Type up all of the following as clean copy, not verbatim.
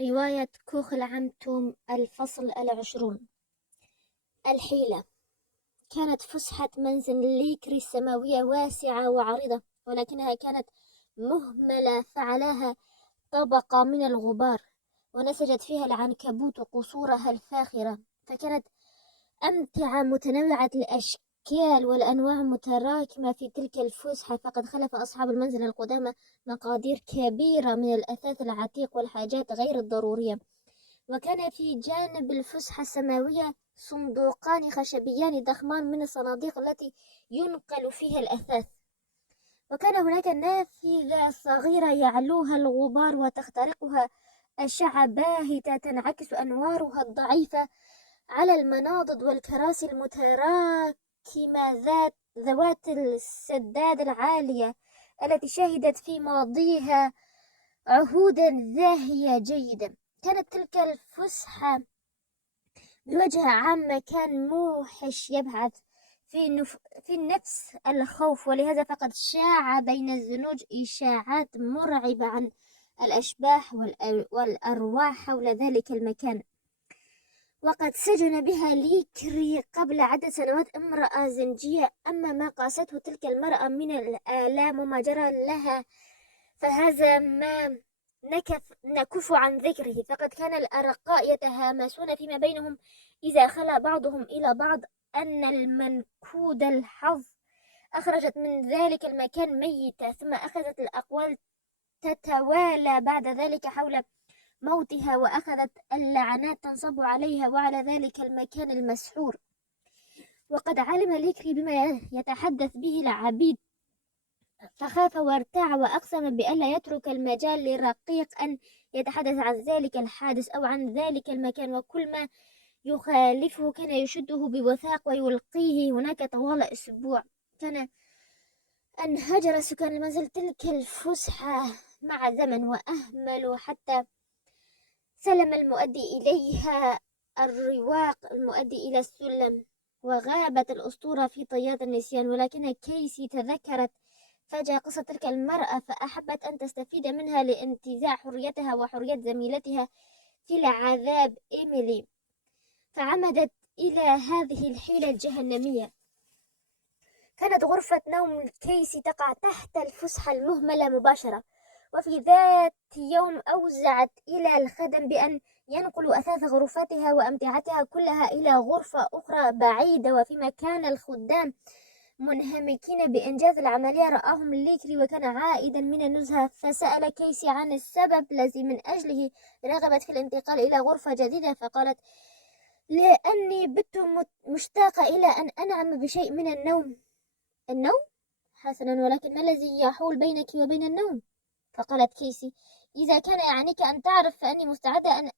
رواية كوخ العنتم الفصل 20. الحيلة. كانت فسحة منزل ليكري السماوية واسعة وعريضة، ولكنها كانت مهملة، فعلاها طبقة من الغبار، ونسجت فيها العنكبوت قصورها الفاخرة، فكانت أمتعة متنوعة الأشكال والأنواع متراكمة في تلك الفسحة. فقد خلف أصحاب المنزل القدامى مقادير كبيرة من الأثاث العتيق والحاجات غير الضرورية، وكان في جانب الفسحة السماوية صندوقان خشبيان ضخمان من الصناديق التي ينقل فيها الأثاث، وكان هناك نافذة صغيرة يعلوها الغبار وتخترقها أشعة باهتة تنعكس أنوارها الضعيفة على المناضد والكراسي المتراكمة ذوات السداد العالية التي شهدت في ماضيها عهودا زاهية جيدة. كانت تلك الفسحة بوجه عام مكان موحش يبعث في النفس الخوف، ولهذا فقد شاع بين الزنوج إشاعات مرعبة عن الأشباح والأرواح حول ذلك المكان. وقد سجن بها ليكري قبل عدة سنوات امرأة زنجية، أما ما قاسته تلك المرأة من الآلام وما جرى لها فهذا ما نكف عن ذكره. فقد كان الأرقاء يتهامسون فيما بينهم إذا خلا بعضهم إلى بعض أن المنكود الحظ أخرجت من ذلك المكان ميتة، ثم أخذت الأقوال تتوالى بعد ذلك حول موتها، وأخذت اللعنات تنصب عليها وعلى ذلك المكان المسحور. وقد علم ليكري بما يتحدث به العبيد، فخاف وارتاع وأقسم بألا يترك المجال للرقيق أن يتحدث عن ذلك الحادث أو عن ذلك المكان، وكل ما يخالفه كان يشده بوثاق ويلقيه هناك طوال أسبوع. كان أن هجر سكان المنزل تلك الفسحة مع زمن، وأهملوا حتى سلم المؤدي إليها الرواق المؤدي إلى السلم، وغابت الأسطورة في طيات النسيان. ولكن كيسي تذكرت فجأة قصة تلك المرأة، فأحبت أن تستفيد منها لانتزاع حريتها وحرية زميلتها في العذاب إيميلي، فعمدت إلى هذه الحيلة الجهنمية. كانت غرفة نوم كيسي تقع تحت الفسحة المهملة مباشرة، وفي ذات يوم أوزعت إلى الخدم بأن ينقلوا أثاث غرفتها وأمتعتها كلها إلى غرفة أخرى بعيدة. وفيما كان الخدام منهمكين بإنجاز العملية رآهم ليكري وكان عائدا من النزهة، فسأل كيسي عن السبب الذي من أجله رغبت في الانتقال إلى غرفة جديدة، فقالت: لأني بت مشتاقة إلى أن أنعم بشيء من النوم. النوم؟ حسنا، ولكن ما الذي يحول بينك وبين النوم؟ فقالت كيسي: إذا كان يعنيك أن تعرف فأني مستعدة أن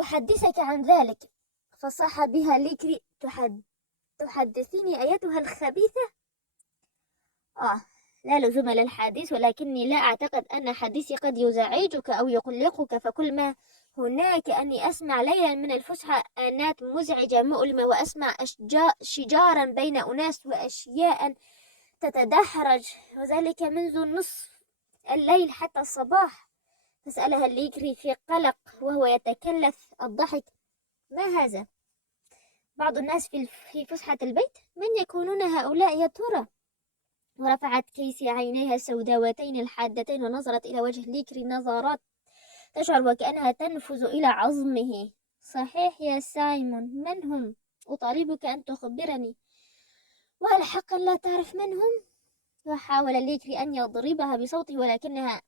أحدثك عن ذلك. فصاح بها ليكري: تحدثيني أيتها الخبيثة؟ لا لزوم للحديث، ولكني لا أعتقد أن حديثي قد يزعجك أو يقلقك، فكل ما هناك أني أسمع ليلا من الفسحة آنات مزعجة مؤلمة، وأسمع شجارا بين أناس وأشياء تتدحرج، وذلك منذ نصف الليل حتى الصباح. فسألها الليكري في قلق وهو يتكلف الضحك: ما هذا؟ بعض الناس في فسحة البيت؟ من يكونون هؤلاء يا ترى؟ ورفعت كيسي عينيها السوداوتين الحادتين ونظرت إلى وجه ليكري نظرات تشعر وكأنها تنفذ إلى عظمه. صحيح يا سايمون، من هم؟ أطالبك أن تخبرني. وهل حقا لا تعرف من هم؟ وحاول ليكري أن يضربها بصوته، ولكنها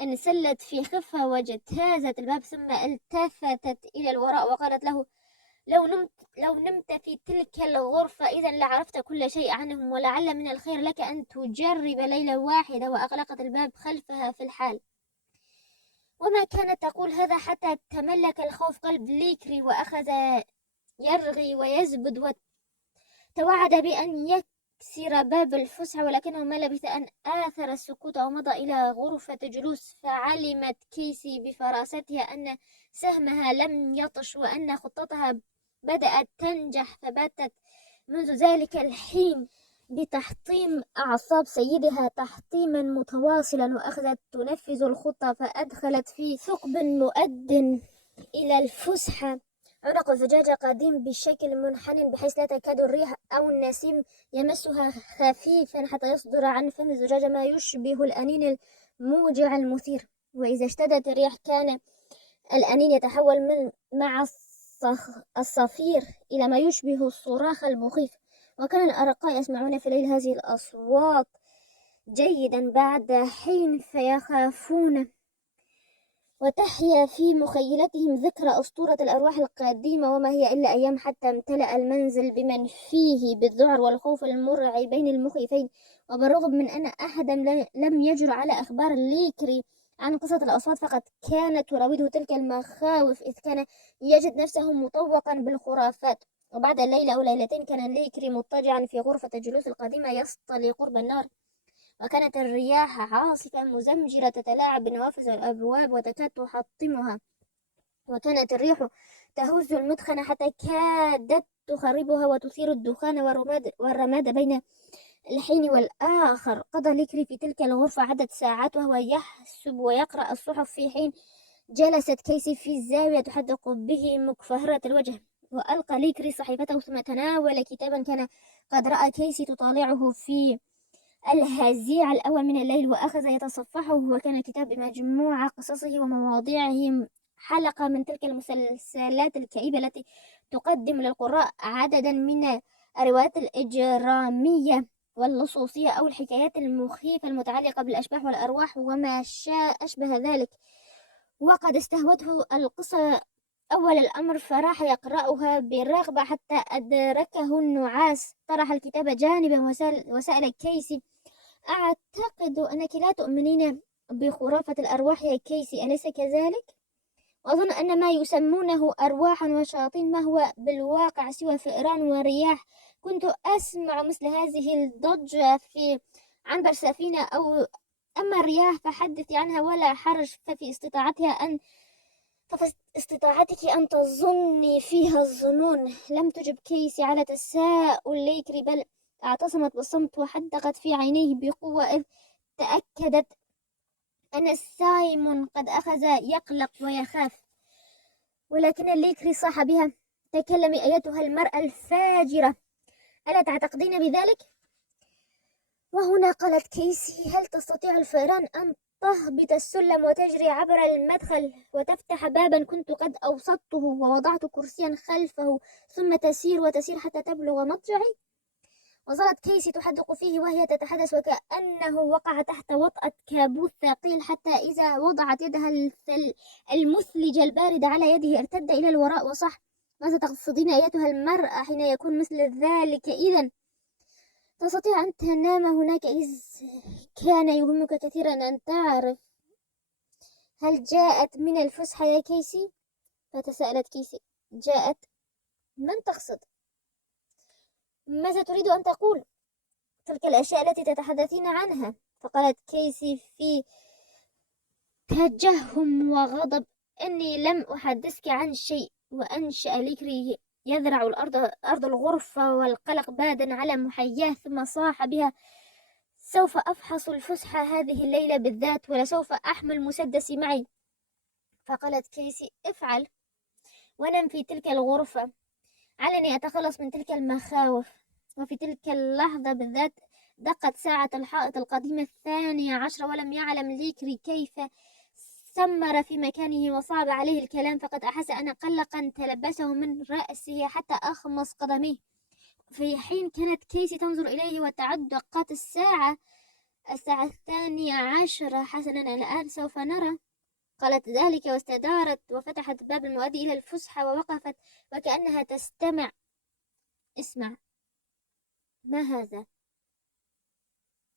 انسلت في خفة واجتازت الباب، ثم التفتت إلى الوراء وقالت له: لو نمت في تلك الغرفة إذا لعرفت كل شيء عنهم، ولعل من الخير لك أن تجرب ليلة واحدة. وأغلقت الباب خلفها في الحال. وما كانت تقول هذا حتى تملك الخوف قلب ليكري وأخذ يرغي ويزبد، وتوعد بأن يكسر باب الفسحة، ولكنه ما لبث أن آثر السكوت ومضى إلى غرفة جلوس. فعلمت كيسي بفراستها أن سهمها لم يطش وأن خطتها بدأت تنجح، فباتت منذ ذلك الحين بتحطيم أعصاب سيدها تحطيما متواصلا، وأخذت تنفذ الخطة، فأدخلت في ثقب مؤد إلى الفسحة عنق الزجاجة قديم بشكل منحن، بحيث لا تكاد الريح أو النسيم يمسها خفيفا حتى يصدر عن فم الزجاجة ما يشبه الأنين الموجع المثير. وإذا اشتدت الريح كان الأنين يتحول مع الصفير إلى ما يشبه الصراخ المخيف. وكان الأرقاء يسمعون في الليل هذه الأصوات جيدا بعد حين، فيخافون، وتحيا في مخيلتهم ذكرى أسطورة الأرواح القديمة، وما هي إلا أيام حتى امتلأ المنزل بمن فيه بالذعر والخوف المرعبين المخيفين. وبالرغم من أن أحدا لم يجر على أخبار ليكري عن قصة الأصوات، فقد كانت تراوده تلك المخاوف، إذ كان يجد نفسه مطوقا بالخرافات. وبعد ليلة أو ليلتين كان ليكري مضطجعا في غرفة الجلوس القديمة يصطلي قرب النار، وكانت الرياح عاصفة مزمجرة تتلاعب بنوافذ الأبواب وتكاد تحطمها، وكانت الريح تهز المدخن حتى كادت تخربها وتثير الدخان والرماد بين الحين والآخر. قضى ليكري في تلك الغرفة عدة ساعات وهو يحسب ويقرأ الصحف، في حين جلست كيسي في الزاوية تحدق به مكفهرة الوجه. وألقى ليكري صحيفته ثم تناول كتابا كان قد رأى كيسي تطالعه في الهزيع الأول من الليل، وأخذ يتصفحه، وكان الكتاب بمجموع قصصه ومواضيعه حلقة من تلك المسلسلات الكئيبة التي تقدم للقراء عددا من الروايات الإجرامية واللصوصية أو الحكايات المخيفة المتعلقة بالأشباح والأرواح وما أشبه ذلك. وقد استهوته القصة أول الأمر، فراح يقرأها بالرغبة حتى أدركه النعاس. طرح الكتاب جانبا وسأل كيسي: أعتقد أنك لا تؤمنين بخرافة الأرواح يا كيسي، أليس كذلك؟ وأظن أن ما يسمونه أرواحا وشياطين ما هو بالواقع سوى فئران ورياح. كنت أسمع مثل هذه الضجة في عنبر سفينة، أما الرياح فحدثي عنها ولا حرج، ففي استطاعتك أن تظني فيها الظنون. لم تجب كيسي على تساؤل ليكري، بل اعتصمت بالصمت وحدقت في عينيه بقوة، إذ تأكدت أن سايمون قد أخذ يقلق ويخاف. ولكن ليكري صاح بها: تكلمي أيتها المرأة الفاجرة، ألا تعتقدين بذلك؟ وهنا قالت كيسي: هل تستطيع الفئران أن تهبط السلم وتجري عبر المدخل وتفتح بابا كنت قد أوسطته ووضعت كرسيا خلفه، ثم تسير وتسير حتى تبلغ مضجعي؟ وظلت كيسي تحدق فيه وهي تتحدث وكأنه وقع تحت وطأة كابوس ثقيل، حتى إذا وضعت يدها المثلجة الباردة على يده ارتد إلى الوراء وصح: ماذا تقصدين أيتها المرأة حين يكون مثل ذلك؟ إذن تستطيع أن تنام هناك، إذ كان يهمك كثيرا أن تعرف هل جاءت من الفسحة يا كيسي؟ فتساءلت كيسي: جاءت؟ من تقصد؟ ماذا تريد أن تقول؟ تلك الأشياء التي تتحدثين عنها. فقالت كيسي في تجهم وغضب: إني لم أحدثك عن شيء. وأنشأ ليكري يذرع أرض الغرفة والقلق بادا على محياه، ثم صاح بها: سوف أفحص الفسحة هذه الليلة بالذات، ولسوف أحمل مسدسي معي. فقالت كيسي: افعل ونم في تلك الغرفة، علني أتخلص من تلك المخاوف. وفي تلك اللحظة بالذات دقت ساعة الحائط القديمة 12، ولم يعلم ليكري كيف سمر في مكانه وصعب عليه الكلام، فقد أحس أن قلقا تلبسه من رأسه حتى أخمص قدميه. في حين كانت كيسي تنظر إليه وتعد دقات الساعة 12. حسنا، الآن سوف نرى. قالت ذلك واستدارت وفتحت باب المؤدي إلى الفسحة ووقفت وكأنها تستمع. اسمع، ما هذا؟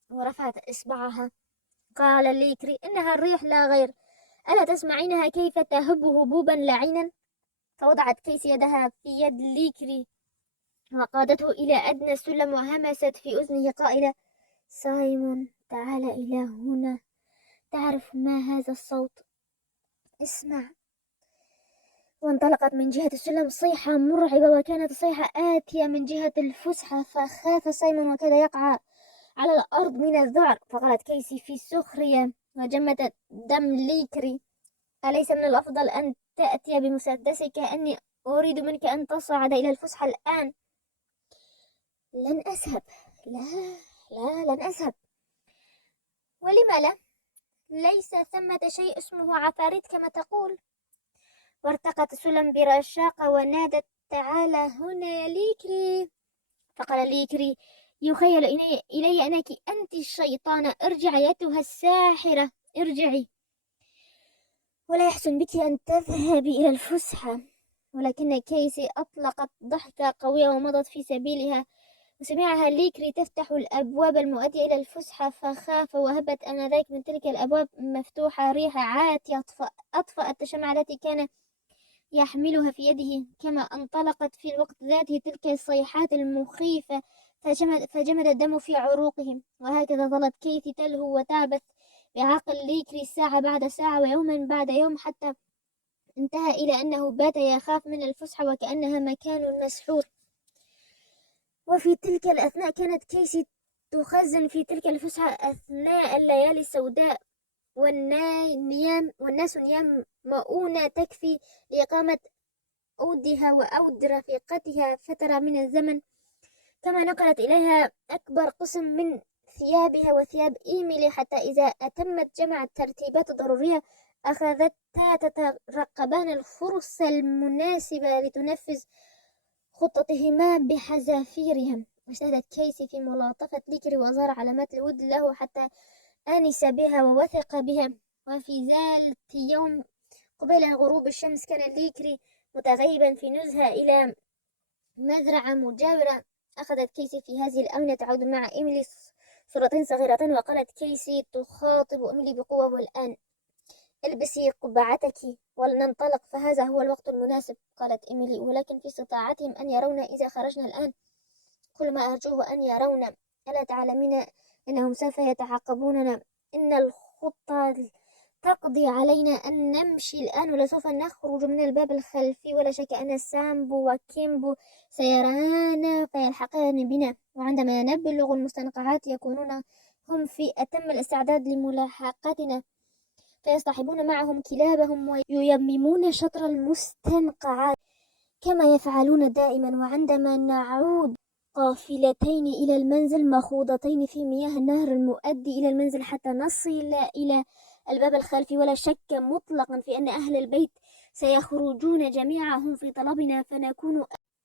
ورفعت إصبعها. قال ليكري: إنها الريح لا غير، ألا تسمعينها كيف تهب هبوبا لعينا؟ فوضعت كيس يدها في يد ليكري وقادته إلى أدنى السلم، وهمست في أذنه قائلة: سايمون، تعال إلى هنا، تعرف ما هذا الصوت؟ اسمع. وانطلقت من جهة السلم صيحة مرعبة، وكانت الصيحة آتية من جهة الفسحة، فخاف سايمون وكاد يقع على الأرض من الذعر. فقالت كيسي في سخرية وجمدت دم ليكري: أليس من الأفضل أن تأتي بمسدسك؟ إني أريد منك أن تصعد إلى الفسحة الآن. لن أذهب. لا، لا، لن أذهب. ولم لا؟ ليس ثمة شيء اسمه عفاريت كما تقول. وارتقت سلم برشاقة ونادت: تعال هنا يا ليكري. فقال ليكري: يخيل إلي أنك أنت الشيطانة. ارجعي أيتها الساحرة، ارجعي، ولا يحسن بك أن تذهبي إلى الفسحة. ولكن كيسي أطلقت ضحكة قوية ومضت في سبيلها، وسمعها ليكري تفتح الأبواب المؤدية إلى الفسحة، فخاف وهبت آنذاك من تلك الأبواب مفتوحة ريح عاتية أطفأت الشمعة التي كان يحملها في يده. كما انطلقت في الوقت ذاته تلك الصيحات المخيفة، فجمد الدم في عروقهم. وهكذا ظلت كيثي تلهو وتعبث بعقل ليكري ساعة بعد ساعة ويوما بعد يوم، حتى انتهى إلى أنه بات يخاف من الفسحة وكأنها مكان مسحور. وفي تلك الأثناء كانت كيسي تخزن في تلك الفسحة أثناء الليالي السوداء، والناس نيام مؤونة تكفي لإقامة عودها وعود رفيقتها فترة من الزمن. كما نقلت إليها أكبر قسم من ثيابها وثياب إيميلي، حتى إذا أتمت جمع الترتيبات الضرورية أخذتا تترقبان الفرصة المناسبة لتنفذ خطتهما بحذافيرهم. اجتهدت كيسي في ملاطفة ليكري وأظهر علامات الود له حتى آنس بها ووثق بها. وفي ذلك يوم قبيل غروب الشمس كان ليكري متغيبا في نزهة إلى مزرعة مجاورة. أخذت كيسي في هذه الآونة تعود مع إيميلي صورتين صغيرتين، وقالت كيسي تخاطب إيميلي بقوة: والآن البسي قبعتك ولننطلق، فهذا هو الوقت المناسب. قالت إيميلي: ولكن في استطاعتهم أن يرونا إذا خرجنا الآن. كل ما أرجوه أن يرونا. ألا تعلمين أنهم سوف يتعاقبوننا؟ إن الخطة تقضي علينا أن نمشي الآن ولسوف نخرج من الباب الخلفي، ولا شك أن سامبو وكيمبو سيرانا فيلحقان بنا، وعندما نبلغ المستنقعات يكونون هم في أتم الاستعداد لملاحقتنا، فيصطحبون معهم كلابهم وييممون شطر المستنقعات كما يفعلون دائما. وعندما نعود قافلتين إلى المنزل مخوضتين في مياه النهر المؤدي إلى المنزل حتى نصل إلى الباب الخلفي، ولا شك مطلقا في أن أهل البيت سيخرجون جميعهم في طلبنا، فنكون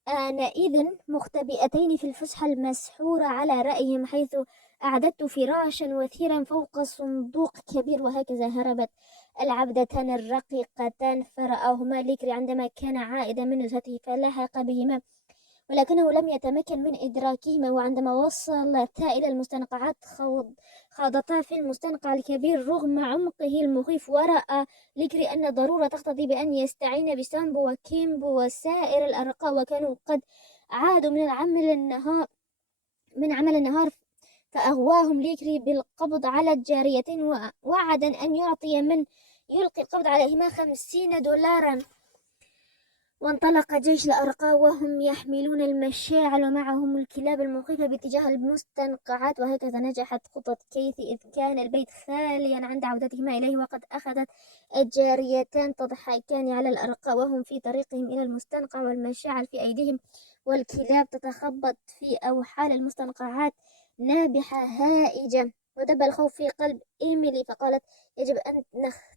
آنئذ مختبئتين في الفسحة المسحورة على رأيهم، حيث أعددت فراشا وثيرا فوق صندوق كبير. وهكذا هربت العبدتان الرقيقتان، فرآهما ليكري عندما كان عائدا من نزهته فلحق بهما، ولكنه لم يتمكن من إدراكهما. وعندما وصلتا إلى المستنقعات خاضتا في المستنقع الكبير رغم عمقه المخيف، ورأى ليكري أن الضرورة تقتضي بأن يستعين بسامبو وكيمبو وسائر الأرقاء، وكانوا قد عادوا من عمل النهار. فأغواهم ليكري بالقبض على الجاريتين، ووعدا أن يعطي من يلقي القبض عليهما 50 دولارا. وانطلق جيش الأرقاء وهم يحملون المشاعل ومعهم الكلاب المخيفة باتجاه المستنقعات. وهكذا نجحت خطة كيثي، إذ كان البيت خاليا عند عودتهما إليه، وقد أخذت الجاريتان تضحكان على الأرقاء وهم في طريقهم إلى المستنقع، والمشاعل في أيديهم، والكلاب تتخبط في أوحال المستنقعات نابحة هائجة. ودب الخوف في قلب إيميلي، فقالت: يجب أن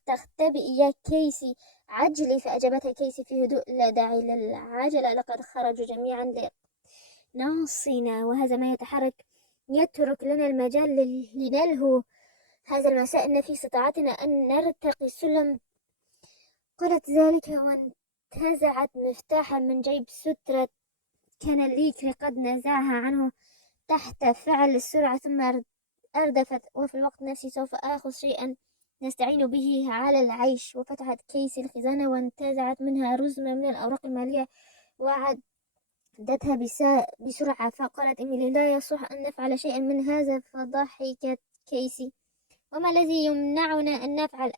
تختبئي يا كيسي، عجلي. فأجابتها كيسي في هدوء: لا داعي للعجلة، لقد خرجوا جميعا لناصنا، وهذا ما يتحرك يترك لنا المجال لنلهو هذا المساء. إن في استطاعتنا أن نرتقي السلم. قالت ذلك وانتزعت مفتاحا من جيب سترة كان ليكري قد نزعها عنه تحت فعل السرعة، ثم أردفت: وفي الوقت نفسه سوف آخذ شيئا نستعين به على العيش. وفتحت كيسي الخزانة وانتزعت منها رزمة من الأوراق المالية وعدتها بسرعة. فقالت إيميلي: لا يصح أن نفعل شيئا من هذا. فضحكت كيسي: وما الذي يمنعنا أن نفعل؟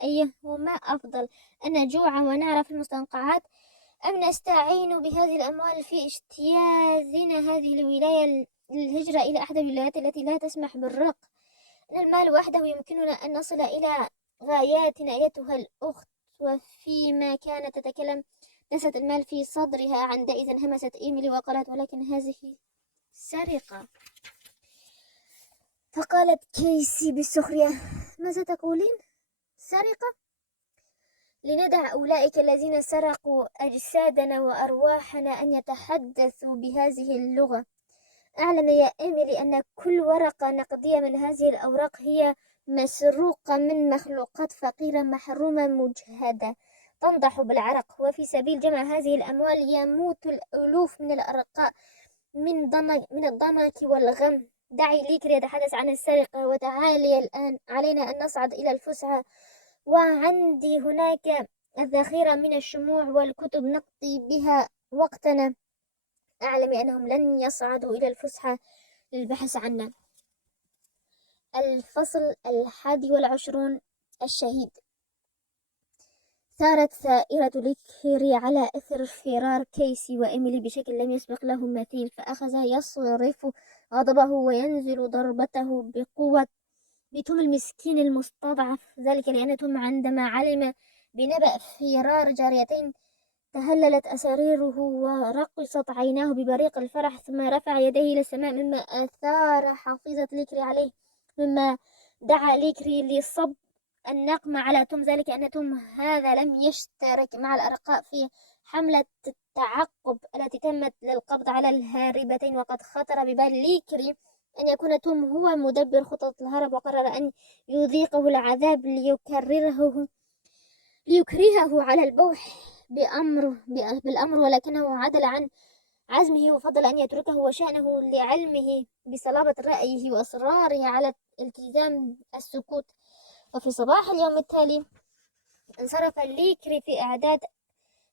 وما أفضل أن نجوع ونعرف المستنقعات أم نستعين بهذه الأموال في اجتيازنا هذه الولاية للهجرة إلى إحدى الولايات التي لا تسمح بالرق؟ إن المال وحده يمكننا أن نصل إلى غاياتنا أيتها الأخت. وفيما كانت تتكلم دست المال في صدرها. عندئذ همست إيميلي وقالت: ولكن هذه سرقة. فقالت كيسي بالسخرية: ماذا تقولين؟ سرقة؟ لندع أولئك الذين سرقوا أجسادنا وأرواحنا أن يتحدثوا بهذه اللغة. أعلم يا إيميلي أن كل ورقة نقدية من هذه الأوراق هي مسروقة من مخلوقات فقيرة محرومة مجهدة تنضح بالعرق، وفي سبيل جمع هذه الأموال يموت الألوف من الأرقاء من الضنك والغم. دعي ليكري يتحدث عن السرقة، وتعالي الآن علينا أن نصعد إلى الفسحة، وعندي هناك الذخيرة من الشموع والكتب نقضي بها وقتنا. أعلم أنهم لن يصعدوا إلى الفسحة للبحث عنا. الفصل 21: الشهيد. سارت ثائرة ليكري على إثر فرار كيسي وإيميلي بشكل لم يسبق له مثيل، فأخذ يصرف غضبه وينزل ضربته بقوة بتوم المسكين المستضعف، ذلك لأن توم عندما علم بنبأ فرار جاريتين تهللت أساريره ورقصت عيناه ببريق الفرح، ثم رفع يديه إلى السماء مما أثار حفيظة ليكري عليه، مما دعا ليكري لصب النقمة على توم، ذلك أن توم هذا لم يشترك مع الأرقاء في حملة التعقب التي تمت للقبض على الهاربتين. وقد خطر ببال ليكري أن يكون توم هو مدبر خطط الهرب، وقرر أن يذيقه العذاب ليكرهه على البوح بالأمر، ولكنه عدل عن عزمه وفضل أن يتركه وشأنه لعلمه بصلابة رأيه وإصراره على التزام السكوت. وفي صباح اليوم التالي انصرف ليكري في إعداد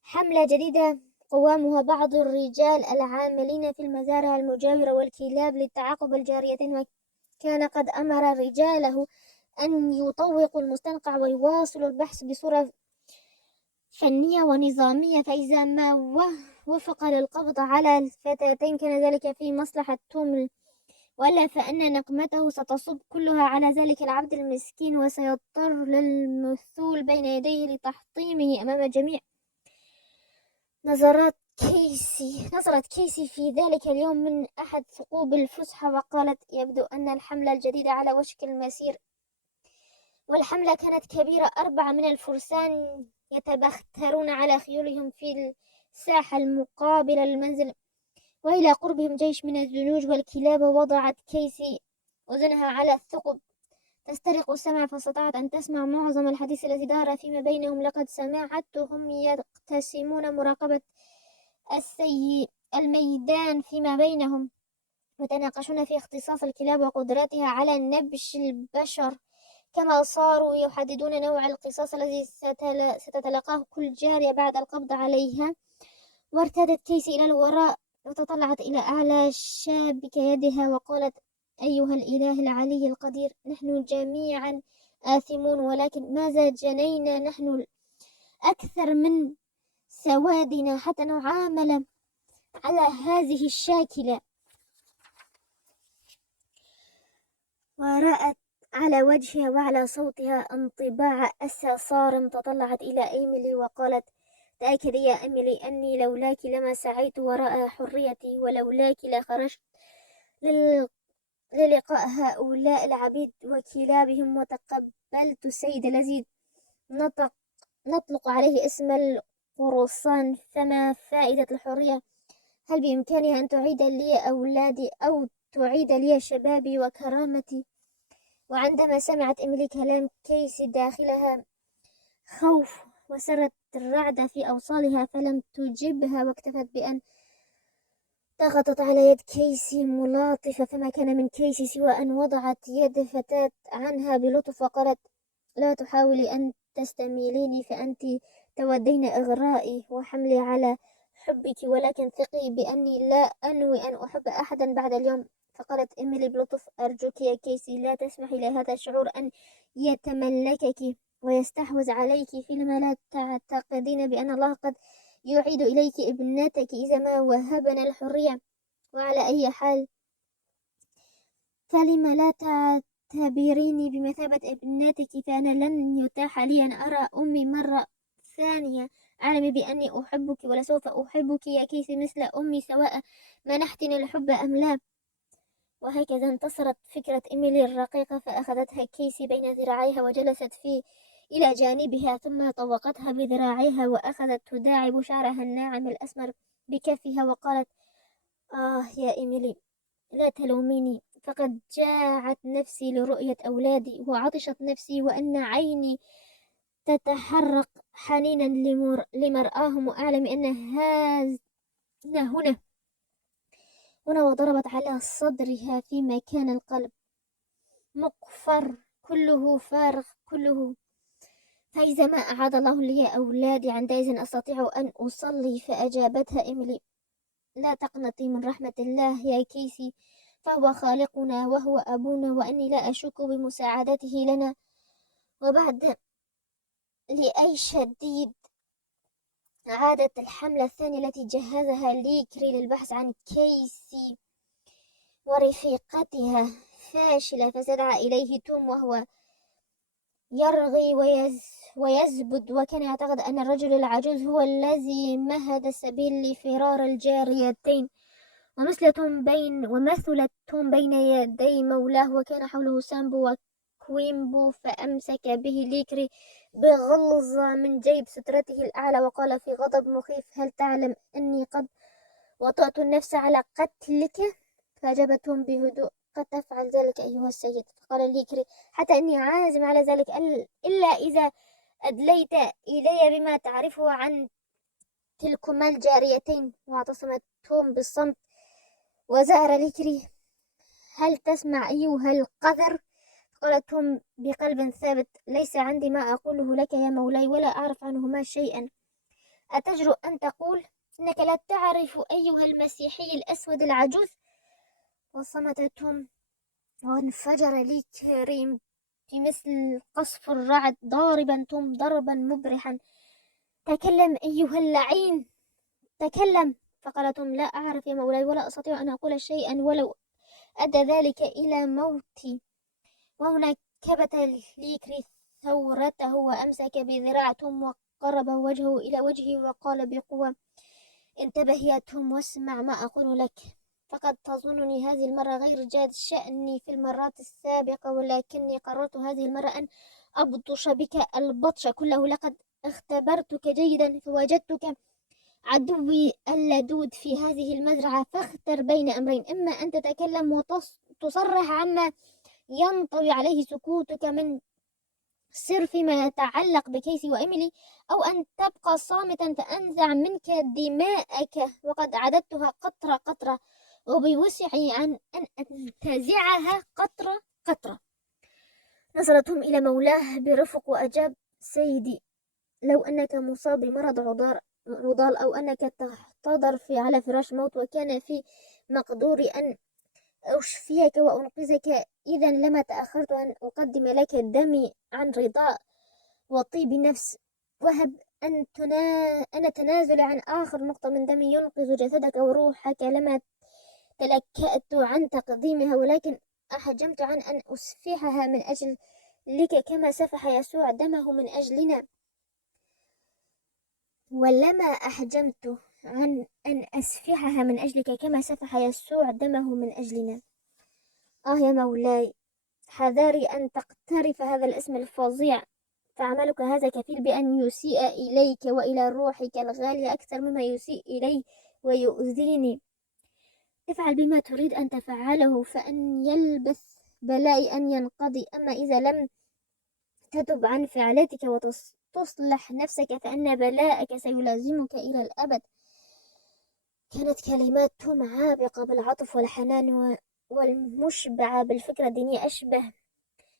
حملة جديدة قوامها بعض الرجال العاملين في المزارع المجاورة والكلاب للتعاقب الجاريتين، وكان قد أمر رجاله أن يطوقوا المستنقع ويواصلوا البحث بصورة فنية ونظامية، فإذا ما وفق للقبض على الفتاتين كان ذلك في مصلحة توم، وإلا فإن نقمته ستصب كلها على ذلك العبد المسكين، وسيضطر للمثول بين يديه لتحطيمه أمام الجميع. نظرت كيسي في ذلك اليوم من أحد ثقوب الفسحة وقالت: يبدو أن الحملة الجديدة على وشك المسير. والحملة كانت كبيرة. 4 من الفرسان يتبخترون على خيولهم في الساحة المقابلة للمنزل، وإلى قربهم جيش من الزنوج والكلاب. ووضعت كيسي أذنها على الثقب تسترق السمع، فاستطاعت أن تسمع معظم الحديث الذي دار فيما بينهم. لقد سمعتهم يقتسمون مراقبة الميدان فيما بينهم، وتناقشون في اختصاص الكلاب وقدرتها على نبش البشر، كما صاروا يحددون نوع القصاص الذي ستتلقاه كل جارية بعد القبض عليها. وارتدت كيسي إلى الوراء وتطلعت إلى أعلى شابك يدها وقالت: أيها الإله العلي القدير، نحن جميعا آثمون، ولكن ماذا جنينا نحن أكثر من سوادنا حتى نعامل على هذه الشاكلة؟ ورأت على وجهها وعلى صوتها انطباع أسى صارم. تطلعت إلى إيميلي وقالت: تأكدي يا إيميلي أني لولاك لما سعيت وراء حريتي، ولولاك لخرجت للقاء هؤلاء العبيد وكلابهم، وتقبلت السيد الذي نطلق عليه اسم القرصان. فما فائدة الحرية؟ هل بإمكانها أن تعيد لي أولادي أو تعيد لي شبابي وكرامتي؟ وعندما سمعت إيميلي كلام كيسي داخلها خوف، وسرت الرعد في أوصالها، فلم تجبها، واكتفت بأن ضغطت على يد كيسي ملاطفة. فما كان من كيسي سوى أن وضعت يد فتاة عنها بلطف وقالت: لا تحاولي أن تستميليني، فأنت تودين إغرائي وحملي على حبك، ولكن ثقي بأني لا أنوي أن أحب أحدا بعد اليوم. فقالت إيميلي بلطف: أرجوك يا كيسي لا تسمحي لهذا الشعور أن يتملكك ويستحوذ عليك، فيما لا تعتقدين بأن الله قد يعيد إليك ابنتك إذا ما وهبنا الحرية. وعلى أي حال فلم لا تعتبريني بمثابة ابنتك، فأنا لن يتاح لي أن أرى أمي مرة ثانية. أعلم بأني أحبك ولسوف أحبك يا كيسي مثل أمي، سواء منحتني الحب أم لا. وهكذا انتصرت فكرة إيميلي الرقيقة، فأخذتها كيسي بين ذراعيها وجلست إلى جانبها، ثم طوقتها بذراعيها وأخذت تداعب شعرها الناعم الأسمر بكفها وقالت: يا إيميلي، لا تلوميني، فقد جاعت نفسي لرؤية أولادي، وعطشت نفسي، وأن عيني تتحرق حنينا لمرآهم، وأعلم أن هنا وضربت على صدرها في مكان القلب، مقفر كله، فارغ كله. فإذا ما أعاد الله لي أولادي عندئذ أستطيع أن أصلي. فأجابتها إيميلي: لا تقنطي من رحمة الله يا كيسي، فهو خالقنا وهو أبونا، وأني لا أشك بمساعدته لنا. وبعد لأي شديد عادت الحملة الثانية التي جهزها ليكري للبحث عن كيسي ورفيقتها فاشلة، فاستدعى إليه توم وهو يرغي ويزبد، وكان يعتقد أن الرجل العجوز هو الذي مهد السبيل لفرار الجاريتين. ومثل توم بين يدي مولاه، وكان حوله سامبو وكويمبو، فأمسك به ليكري بغلظة من جيب سترته الأعلى وقال في غضب مخيف: هل تعلم أني قد وطأت النفس على قتلك؟ فأجاب توم بهدوء: قد تفعل ذلك أيها السيد. فقال ليكري: حتى إني عازم على ذلك، إلا إذا أدليت إلي بما تعرفه عن تلكما الجاريتين. واعتصم توم بالصمت، وزأر ليكري: هل تسمع أيها القذر؟ قال توم بقلب ثابت: ليس عندي ما أقوله لك يا مولاي، ولا أعرف عنهما شيئا. أتجرؤ أن تقول إنك لا تعرف أيها المسيحي الأسود العجوز؟ وصمت توم، وانفجر ليكري بمثل قصف الرعد، ضاربا توم ضربا مبرحا: تكلم أيها اللعين، تكلم. فقال توم: لا أعرف يا مولاي، ولا أستطيع أن أقول شيئا ولو أدى ذلك إلى موتي. وهنا كبت ليكري ثورته وأمسك بذراع توم وقرب وجهه إلى وجهه وقال بقوة: انتبه يا توم واسمع ما أقول لك. فقد تظنني هذه المرة غير جاد شأني في المرات السابقة، ولكني قررت هذه المرة أن أبطش بك البطش كله. لقد اختبرتك جيدا، فوجدتك عدوي اللدود في هذه المزرعة، فاختر بين أمرين: إما أن تتكلم وتصرح عما ينطوي عليه سكوتك من سر فيما يتعلق بكيسي وإيميلي، أو أن تبقى صامتا فأنزع منك دماءك، وقد عددتها قطرة قطرة، وبوسعي عن أن أنتزعها قطرة قطرة. نظر توم إلى مولاه برفق وأجاب: سيدي، لو أنك مصاب بمرض عضال، أو أنك تحتضر على فراش موت، وكان في مقدوري أن أشفيك وأنقذك، إذا لما تأخرت أن أقدم لك دمي عن رضاء وطيب نفس. وهب أن تنازل عن آخر نقطة من دمي ينقذ جسدك وروحك لما تلكأت عن تقديمها، ولكن أحجمت عن أن أسفحها من أجلك كما سفح يسوع دمه من أجلنا. ولما أحجمت عن أن أسفحها من أجلك كما سفح يسوع دمه من أجلنا. يا مولاي، حذاري أن تقترف هذا الاسم الفظيع، فعملك هذا كفيل بأن يسيء إليك وإلى روحك الغالية أكثر مما يسيء إلي ويؤذيني. افعل بما تريد أن تفعله، فأن يلبث بلائي أن ينقضي، أما إذا لم تتب عن فعلتك وتصلح نفسك فإن بلاءك سيلازمك إلى الأبد. كانت كلمات توم عابقة بالعطف والحنان والمشبعة بالفكرة الدينية، أشبه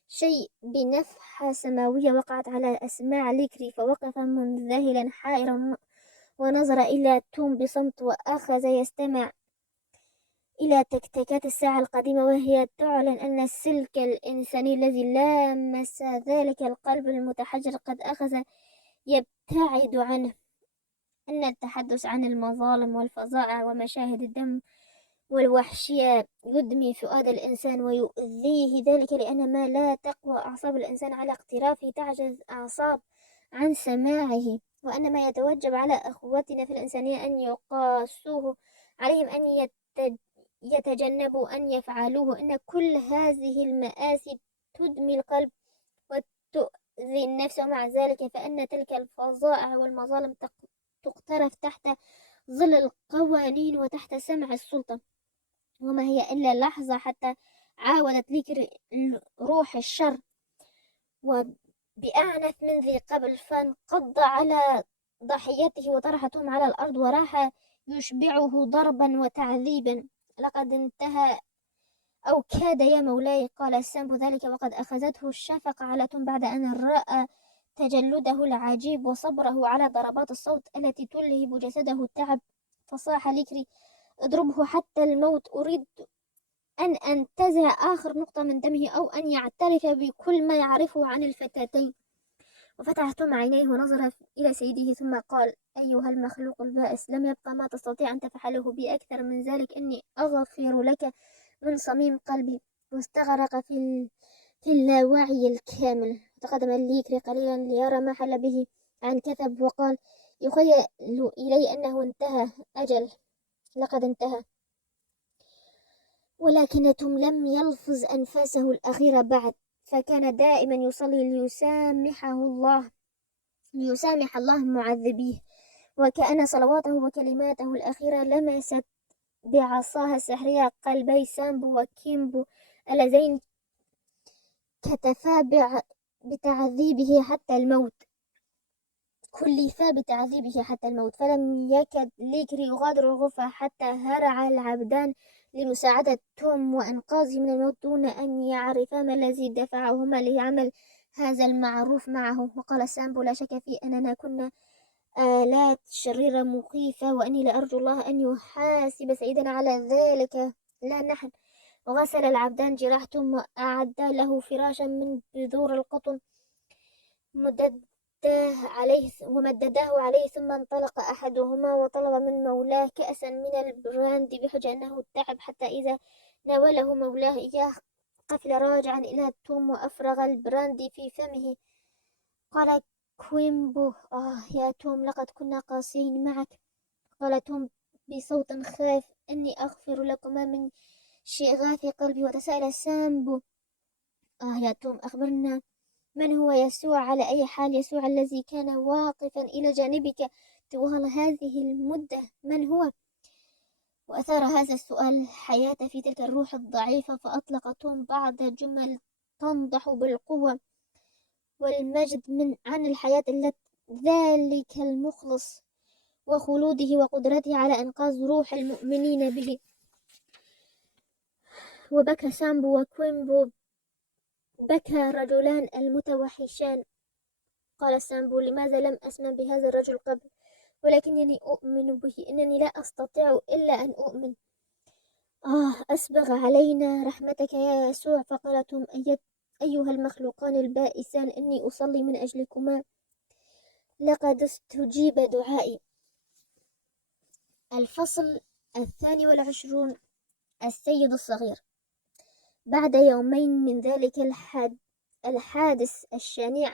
شيء بنفحة سماوية وقعت على أسماع ليكري، فوقف منذهلا حائرا ونظر إلى توم بصمت، وأخذ يستمع إلى تكتكات الساعة القديمة وهي تعلن أن السلك الإنساني الذي لامس ذلك القلب المتحجر قد أخذ يبتعد عنه. أن التحدث عن المظالم والفظائع ومشاهد الدم والوحشية يدمي فؤاد الإنسان ويؤذيه، ذلك لأن ما لا تقوى أعصاب الإنسان على اقترافه تعجز أعصاب عن سماعه، وأن ما يتوجب على أخوتنا في الإنسانية أن يقاسوه عليهم أن يتجنبوا أن يفعلوه. إن كل هذه المآسي تدمي القلب وتؤذي النفس، ومع ذلك فإن تلك الفظائع والمظالم تقترف تحت ظل القوانين وتحت سمع السلطة، وما هي إلا لحظة حتى عاودت لك روح الشر وبأعنف من ذي قبل، فانقض على ضحيته وطرحتهم على الأرض وراح يشبعه ضربا وتعذيبا. لقد انتهى أو كاد يا مولاي، قال السامب ذلك وقد أخذته الشفقة على توم بعد أن رأى تجلده العجيب وصبره على ضربات الصوت التي تلهب جسده التعب، فصاح ليكري: اضربه حتى الموت، أريد أن أنتزع آخر نقطة من دمه أو أن يعترف بكل ما يعرفه عن الفتاتين. وفتح توم عينيه ونظر إلى سيده ثم قال: أيها المخلوق البائس، لم يبقى ما تستطيع أن تفعله بي أكثر من ذلك، إني أغفر لك من صميم قلبي. واستغرق في اللاوعي الكامل. تقدم ليكري قليلا ليرى ما حل به عن كثب وقال: يخيل إلي أنه انتهى أجل، لقد انتهى. ولكن توم لم يلفظ أنفاسه الأخيرة بعد، فكان دائما يصلي ليسامح الله معذبيه، وكأن صلواته وكلماته الأخيرة لمست بعصاها السحرية قلبي سامبو وكيمبو اللذين كتفا بتعذيبه حتى الموت كلفا بتعذيبه حتى الموت. فلم يكد ليكري يغادر الغرفة حتى هرع العبدان لمساعدة توم وإنقاذه من الموت دون أن يعرفا ما الذي دفعهما ليعمل هذا المعروف معه. وقال سامبو: لا شك في أننا كنا آلات شريرة مخيفة، وأني لأرجو الله أن يحاسب سيدنا على ذلك لا نحن. وغسل العبدان جراح توم وأعد له فراشا من بذور القطن مدداه عليه ثم انطلق أحدهما وطلب من مولاه كأسا من البراندي بحجة أنه تعب، حتى إذا ناوله مولاه إياه قفل راجعا إلى توم وأفرغ البراندي في فمه. قال كويمبو: يا توم، لقد كنا قاسيين معك. قال توم بصوت خاف: إني أغفر لكما من شغاف قلبي. وتساءل سامبو: يا توم، أخبرنا، من هو يسوع؟ على أي حال يسوع الذي كان واقفا إلى جانبك طوال هذه المدة، من هو؟ وأثار هذا السؤال الحياة في تلك الروح الضعيفة، فأطلق توم بعض جمل تنضح بالقوة والمجد عن الحياة ذلك المخلص وخلوده وقدرته على إنقاذ روح المؤمنين به. وبكى سامبو وكويمبو، بكى رجلان المتوحشان. قال سامبو: لماذا لم أسمع بهذا الرجل قبل؟ ولكنني أؤمن به، إنني لا أستطيع إلا أن أؤمن. أسبغ علينا رحمتك يا يسوع. فقال توم: أيها المخلوقان البائسان، إني أصلي من أجلكما، لقد استجيب دعائي. الفصل 22. السيد الصغير. بعد يومين من ذلك الحادث الشنيع،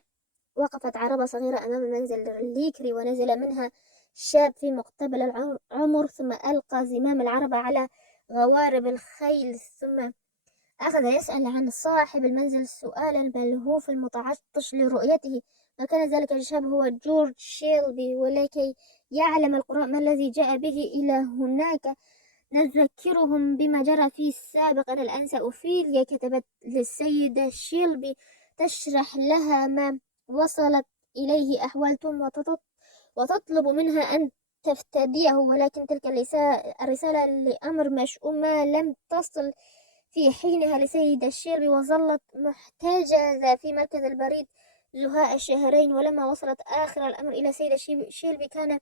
وقفت عربة صغيرة أمام منزل ليكري، ونزل منها شاب في مقتبل العمر، ثم ألقى زمام العربة على غوارب الخيل، ثم أخذ يسأل عن صاحب المنزل سؤالا ملهوف متعطش لرؤيته. وكان ذلك الشاب هو جورج شيلبي، ولكي يعلم القراء ما الذي جاء به إلى هناك نذكرهم بما جرى في السابق. أن الأنسة أوفيليا كتبت للسيدة شيلبي تشرح لها ما وصلت إليه أحوال توم، وتطلب منها أن تفتديه، ولكن تلك الرسالة لأمر مشؤومة لم تصل في حينها لسيدة شيلبي، وظلت محتجزة في مركز البريد زهاء الشهرين. ولما وصلت آخر الأمر إلى سيدة شيلبي، كان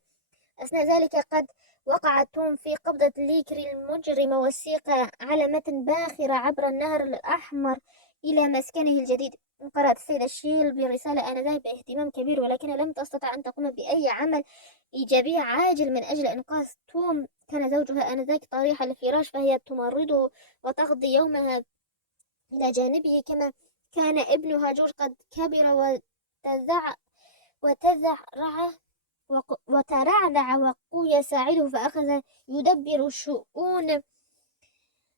أثناء ذلك قد وقع توم في قبضة ليكري المجرمة والسيق على متن باخرة عبر النهر الأحمر إلى مسكنه الجديد. قرأت السيدة شيلبي الرسالة آنذاك باهتمام كبير، ولكنها لم تستطع أن تقوم بأي عمل إيجابي عاجل من أجل إنقاذ توم. كان زوجها آنذاك طريح الفراش، فهي تمرضه وتقضي يومها إلى جانبه، كما كان ابنها جورج قد كبر وتذعرع وترعرع وقو يساعده، فأخذ يدبر شؤون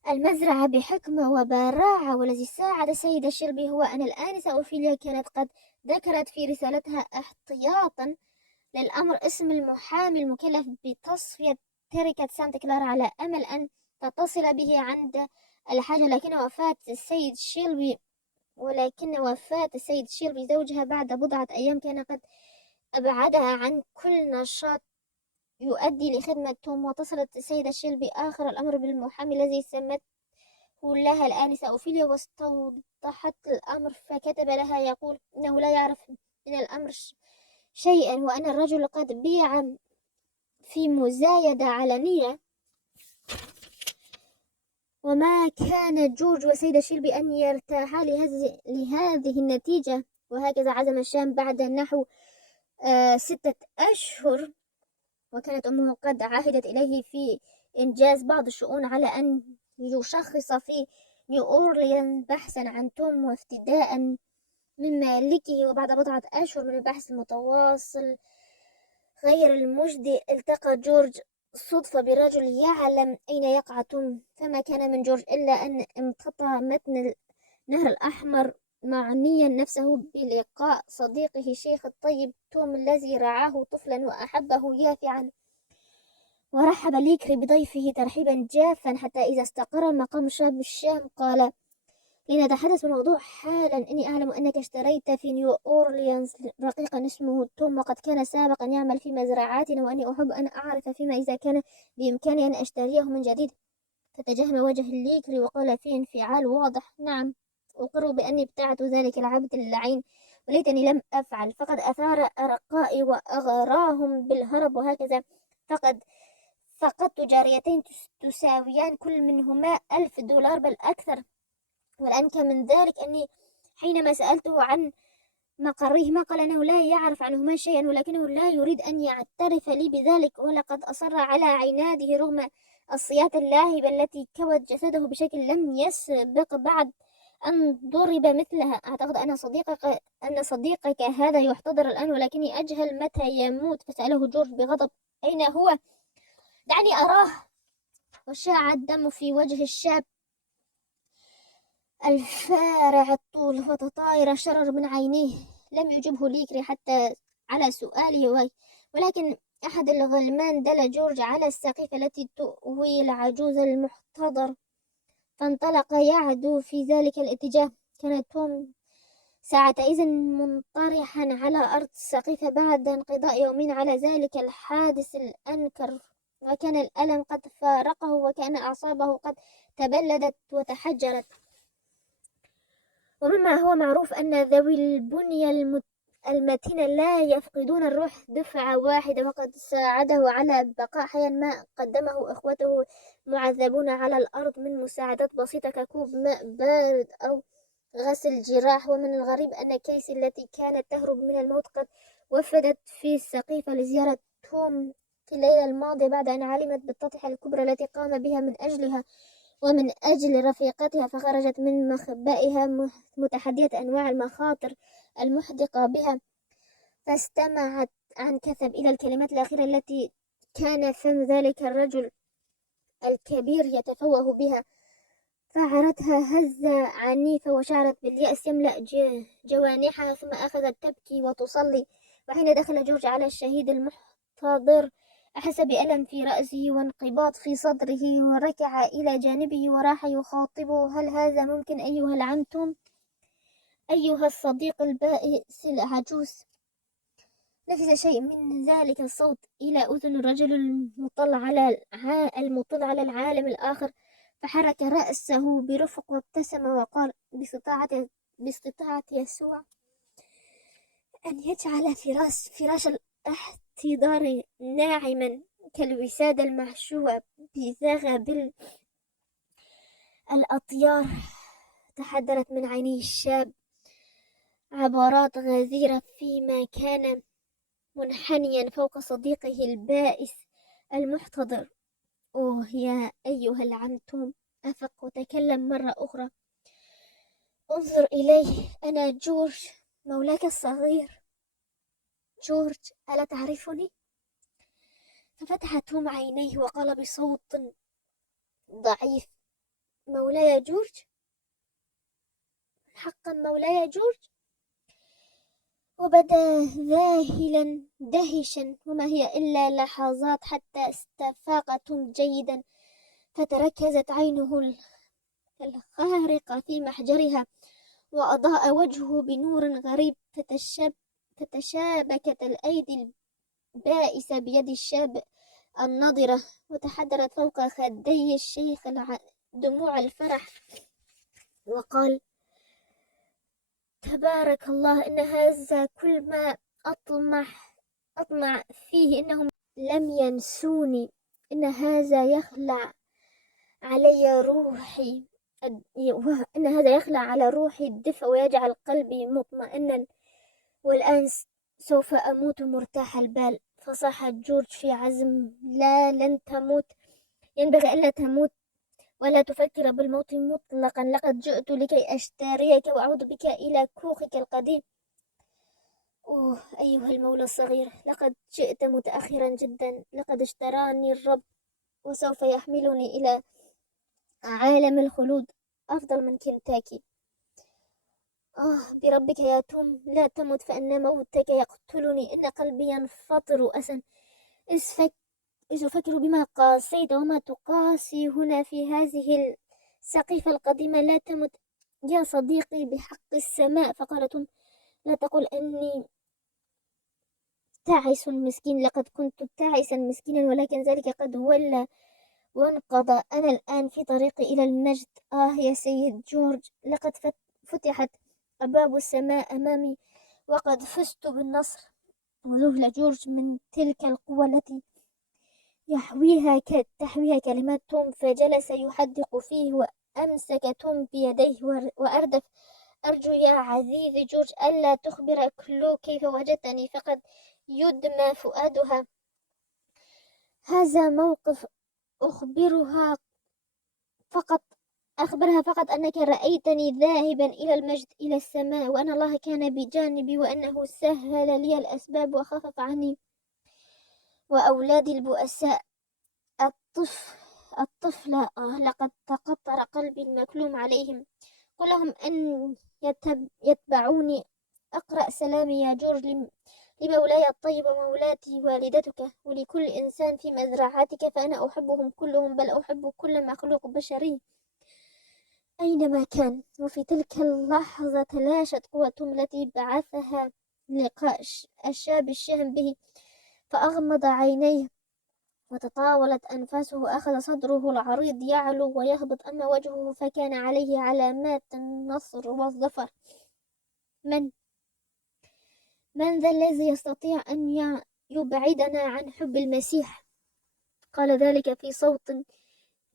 المزرعة بحكمة وبراعة. والذي ساعد السيدة شيلبي هو أن الآنسة أوفيليا كانت قد ذكرت في رسالتها احتياطا للأمر اسم المحامي المكلف بتصفية تركة سانتا كلارا على أمل أن تتصل به عند الحاجة. ولكن وفاة السيد شيلبي زوجها بعد بضعة أيام كان قد أبعدها عن كل نشاط يؤدي لخدمة توم. واتصلت السيدة شيلبي آخر الأمر بالمحامي الذي سمته لها الآنسة أوفيليا واستوضحت الأمر، فكتب لها يقول إنه لا يعرف من الأمر شيئا، وأن الرجل قد بيع في مزايدة علنية، وما كان جورج وسيدة شيلبي أن يرتاحا لهذه النتيجة. وهكذا عزم الشام بعد نحو 6 أشهر، وكانت أمه قد عهدت إليه في إنجاز بعض الشؤون على أن يشخص في نيو أورليان بحثا عن توم وافتداء من مالكه. وبعد بضعة أشهر من البحث المتواصل غير المجدي، التقى جورج صدفة برجل يعلم أين يقع توم، فما كان من جورج إلا أن امتطى متن النهر الأحمر معنيا نفسه بلقاء صديقه الشيخ الطيب توم الذي رعاه طفلا وأحبه يافعا. ورحب ليكري بضيفه ترحيبا جافا، حتى إذا استقر المقام شاب الشام قال: لنتحدث في الموضوع حالا. إني أعلم أنك اشتريت في نيو أورليانز رقيقا اسمه توم، وقد كان سابقا يعمل في مزرعاتنا، وأني أحب أن أعرف فيما إذا كان بإمكاني أن أشتريه من جديد. فتجهم وجه ليكري وقال في انفعال واضح: نعم، أقر بأني ابتعت ذلك العبد اللعين، وليتني لم أفعل، فقد أثار أرقائي وأغراهم بالهرب، وهكذا فقدت جاريتين تساويان كل منهما $1000 بل أكثر. والأنكى من ذلك أني حينما سألته عن مقرهما قال أنه لا يعرف عنهما شيئا، ولكنه لا يريد أن يعترف لي بذلك، ولقد أصر على عناده رغم الصياط اللاهبة التي كوت جسده بشكل لم يسبق بعد أن ضرب مثلها. أعتقد أن صديقك هذا يحتضر الآن، ولكني أجهل متى يموت. فسأله جورج بغضب: أين هو؟ دعني أراه. وشاع الدم في وجه الشاب الفارع الطول وتطاير شرر من عينيه. لم يجبه ليكري حتى على سؤاله، ولكن أحد الغلمان دل جورج على السقيفة التي تؤوي العجوز المحتضر، فانطلق يعدو في ذلك الاتجاه. كان توم ساعتئذ منطرحا على أرض السقيفة بعد انقضاء يومين على ذلك الحادث الأنكر، وكان الألم قد فارقه، وكان أعصابه قد تبلدت وتحجرت. ومما هو معروف أن ذوي البنية المتينة لا يفقدون الروح دفعة واحدة، وقد ساعده على بقاء حيا ما قدمه إخوته معذبون على الأرض من مساعدات بسيطة ككوب ماء بارد أو غسل جراح. ومن الغريب أن كيسي التي كانت تهرب من الموت قد وفدت في السقيفة لزيارة توم في الليلة الماضية، بعد أن علمت بالتضحية الكبرى التي قام بها من أجلها ومن أجل رفيقتها، فخرجت من مخبئها متحدية أنواع المخاطر المحدقة بها، فاستمعت عن كثب إلى الكلمات الأخيرة التي كان فم ذلك الرجل الكبير يتفوه بها، فعرتها هزة عنيفة، وشعرت باليأس يملأ جوانحها، ثم أخذت تبكي وتصلي. وحين دخل جورج على الشهيد المحتضر أحس بألم في رأسه وانقباض في صدره، وركع إلى جانبه وراح يخاطبه: هل هذا ممكن أيها العم توم؟ أيها الصديق البائس العجوز؟ نفذ شيء من ذلك الصوت إلى أذن الرجل المطل على العالم الآخر، فحرك رأسه برفق وابتسم وقال باستطاعة يسوع أن يجعل فراش الاحتضار ناعما كالوسادة المحشوة بزغب الأطيار. تحدرت من عيني الشاب عبرات غزيرة فيما كان منحنيا فوق صديقه البائس المحتضر. أوه يا أيها العنتم، أفق وتكلم مرة أخرى. انظر إليه، أنا جورج، مولاك الصغير. جورج، ألا تعرفني؟ ففتح توم عينيه وقال بصوت ضعيف: مولاي جورج؟ حقا مولاي جورج؟ وبدا ذاهلا دهشا، وما هي إلا لحظات حتى استفاق توم جيدا، فتركزت عينه الخارقة في محجرها، وأضاء وجهه بنور غريب، فتشابكت الأيدي البائسة بيد الشاب النضرة، وتحدرت فوق خدي الشيخ دموع الفرح، وقال: تبارك الله، إن هذا كل ما أطمع فيه، إنهم لم ينسوني. إن هذا يخلع علي روحي إن هذا يخلع على روحي الدفء ويجعل قلبي مطمئنا، والآن سوف أموت مرتاح البال. فصاح جورج في عزم: لا، لن تموت، ينبغي ألا تموت ولا تفكر بالموت مطلقا. لقد جئت لكي أشتريك وأعود بك إلى كوخك القديم. أوه أيها المولى الصغير، لقد جئت متأخرا جدا. لقد اشتراني الرب وسوف يحملني إلى عالم الخلود أفضل من كنتاكي. بربك يا توم، لا تمت، فإن موتك يقتلني. إن قلبي ينفطر أسا إذ أفكر بما قاسيت وما تقاسي هنا في هذه السقيفة القديمة. لا تمت يا صديقي بحق السماء. فقال توم: لا تقل أني تعس مسكين، لقد كنت تعسا مسكينا، ولكن ذلك قد ولى وانقضى. أنا الآن في طريقي إلى المجد. يا سيد جورج، لقد فتحت أبواب السماء أمامي، وقد فزت بالنصر. وذهل جورج من تلك القوة التي تحويها كلمات توم، فجلس يحدق فيه، وأمسك توم بيديه وأردف: أرجو يا عزيزي جورج ألا تخبر كلو كيف وجدتني، فقد يدمى فؤادها. هذا موقف أخبرها فقط أنك رأيتني ذاهبا إلى المجد، إلى السماء، وأن الله كان بجانبي، وأنه سهل لي الأسباب وخفف عني وأولادي البؤساء. الطفلة لقد تقطر قلبي المكلوم عليهم. قل لهم أن يتبعوني. أقرأ سلامي يا جورج لمولاي الطيب ومولاتي والدتك، ولكل إنسان في مزرعتك، فأنا أحبهم كلهم، بل أحب كل مخلوق بشري أينما كان. وفي تلك اللحظة تلاشت قوتهم التي بعثها لقاء الشاب الشهم به، فأغمض عينيه وتطاولت أنفاسه، وأخذ صدره العريض يعلو ويهبط، أما وجهه فكان عليه علامات النصر والظفر. من ذا الذي يستطيع أن يبعدنا عن حب المسيح؟ قال ذلك في صوت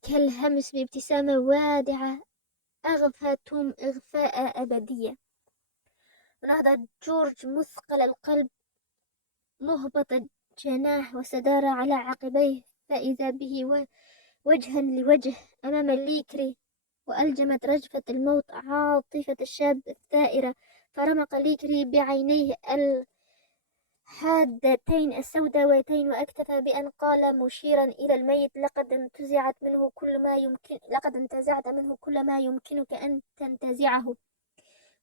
كالهمس بابتسامة وادعة أغفى توم إغفاء أبدية. ونهض جورج مثقل القلب مهبط الجناح، واستدار على عقبيه، فإذا به وجها لوجه أمام ليكري، وألجمت رجفة الموت عاطفة الشاب الثائرة، فرمق ليكري بعينيه الحادتين السوداوتين، وأكتفى بأن قال مشيرا إلى الميت: لقد انتزعت منه كل ما يمكنك أن تنتزعه،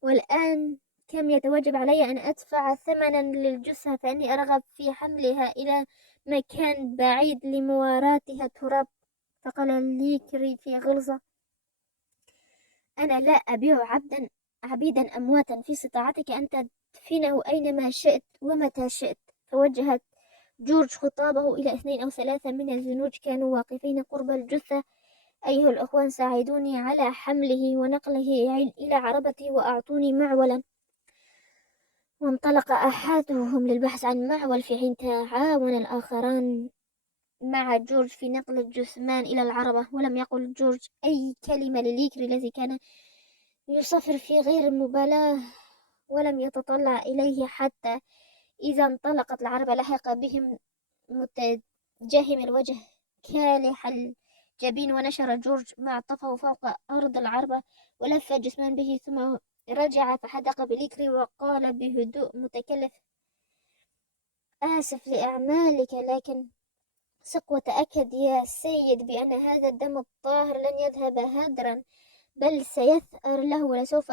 والآن كم يتوجب علي أن أدفع ثمنا للجثة، فإني أرغب في حملها إلى مكان بعيد لمواراتها التراب. فقال ليكري في غلظة: أنا لا أبيع عبيدا أمواتا، في استطاعتك أن تدفنه أينما شئت ومتى شئت. فوجهت جورج خطابه إلى 2 أو 3 من الزنوج كانوا واقفين قرب الجثة: أيها الأخوان، ساعدوني على حمله ونقله إلى عربتي، وأعطوني معولا. وانطلق أحدهم للبحث عن معول، في حين تعاون الآخران مع جورج في نقل الجثمان إلى العربة. ولم يقل جورج أي كلمة لليكري الذي كان يصفر في غير المبالاة، ولم يتطلع إليه حتى إذا انطلقت العربة لحق بهم متجهم الوجه كالح الجبين، ونشر جورج معطفه فوق أرض العربة ولف جسمان به، ثم رجع فحدق بليكري وقال بهدوء متكلف: آسف لأعمالك، لكن ثق وتأكد يا سيد بأن هذا الدم الطاهر لن يذهب هدرا، بل سيثأر له، ولسوف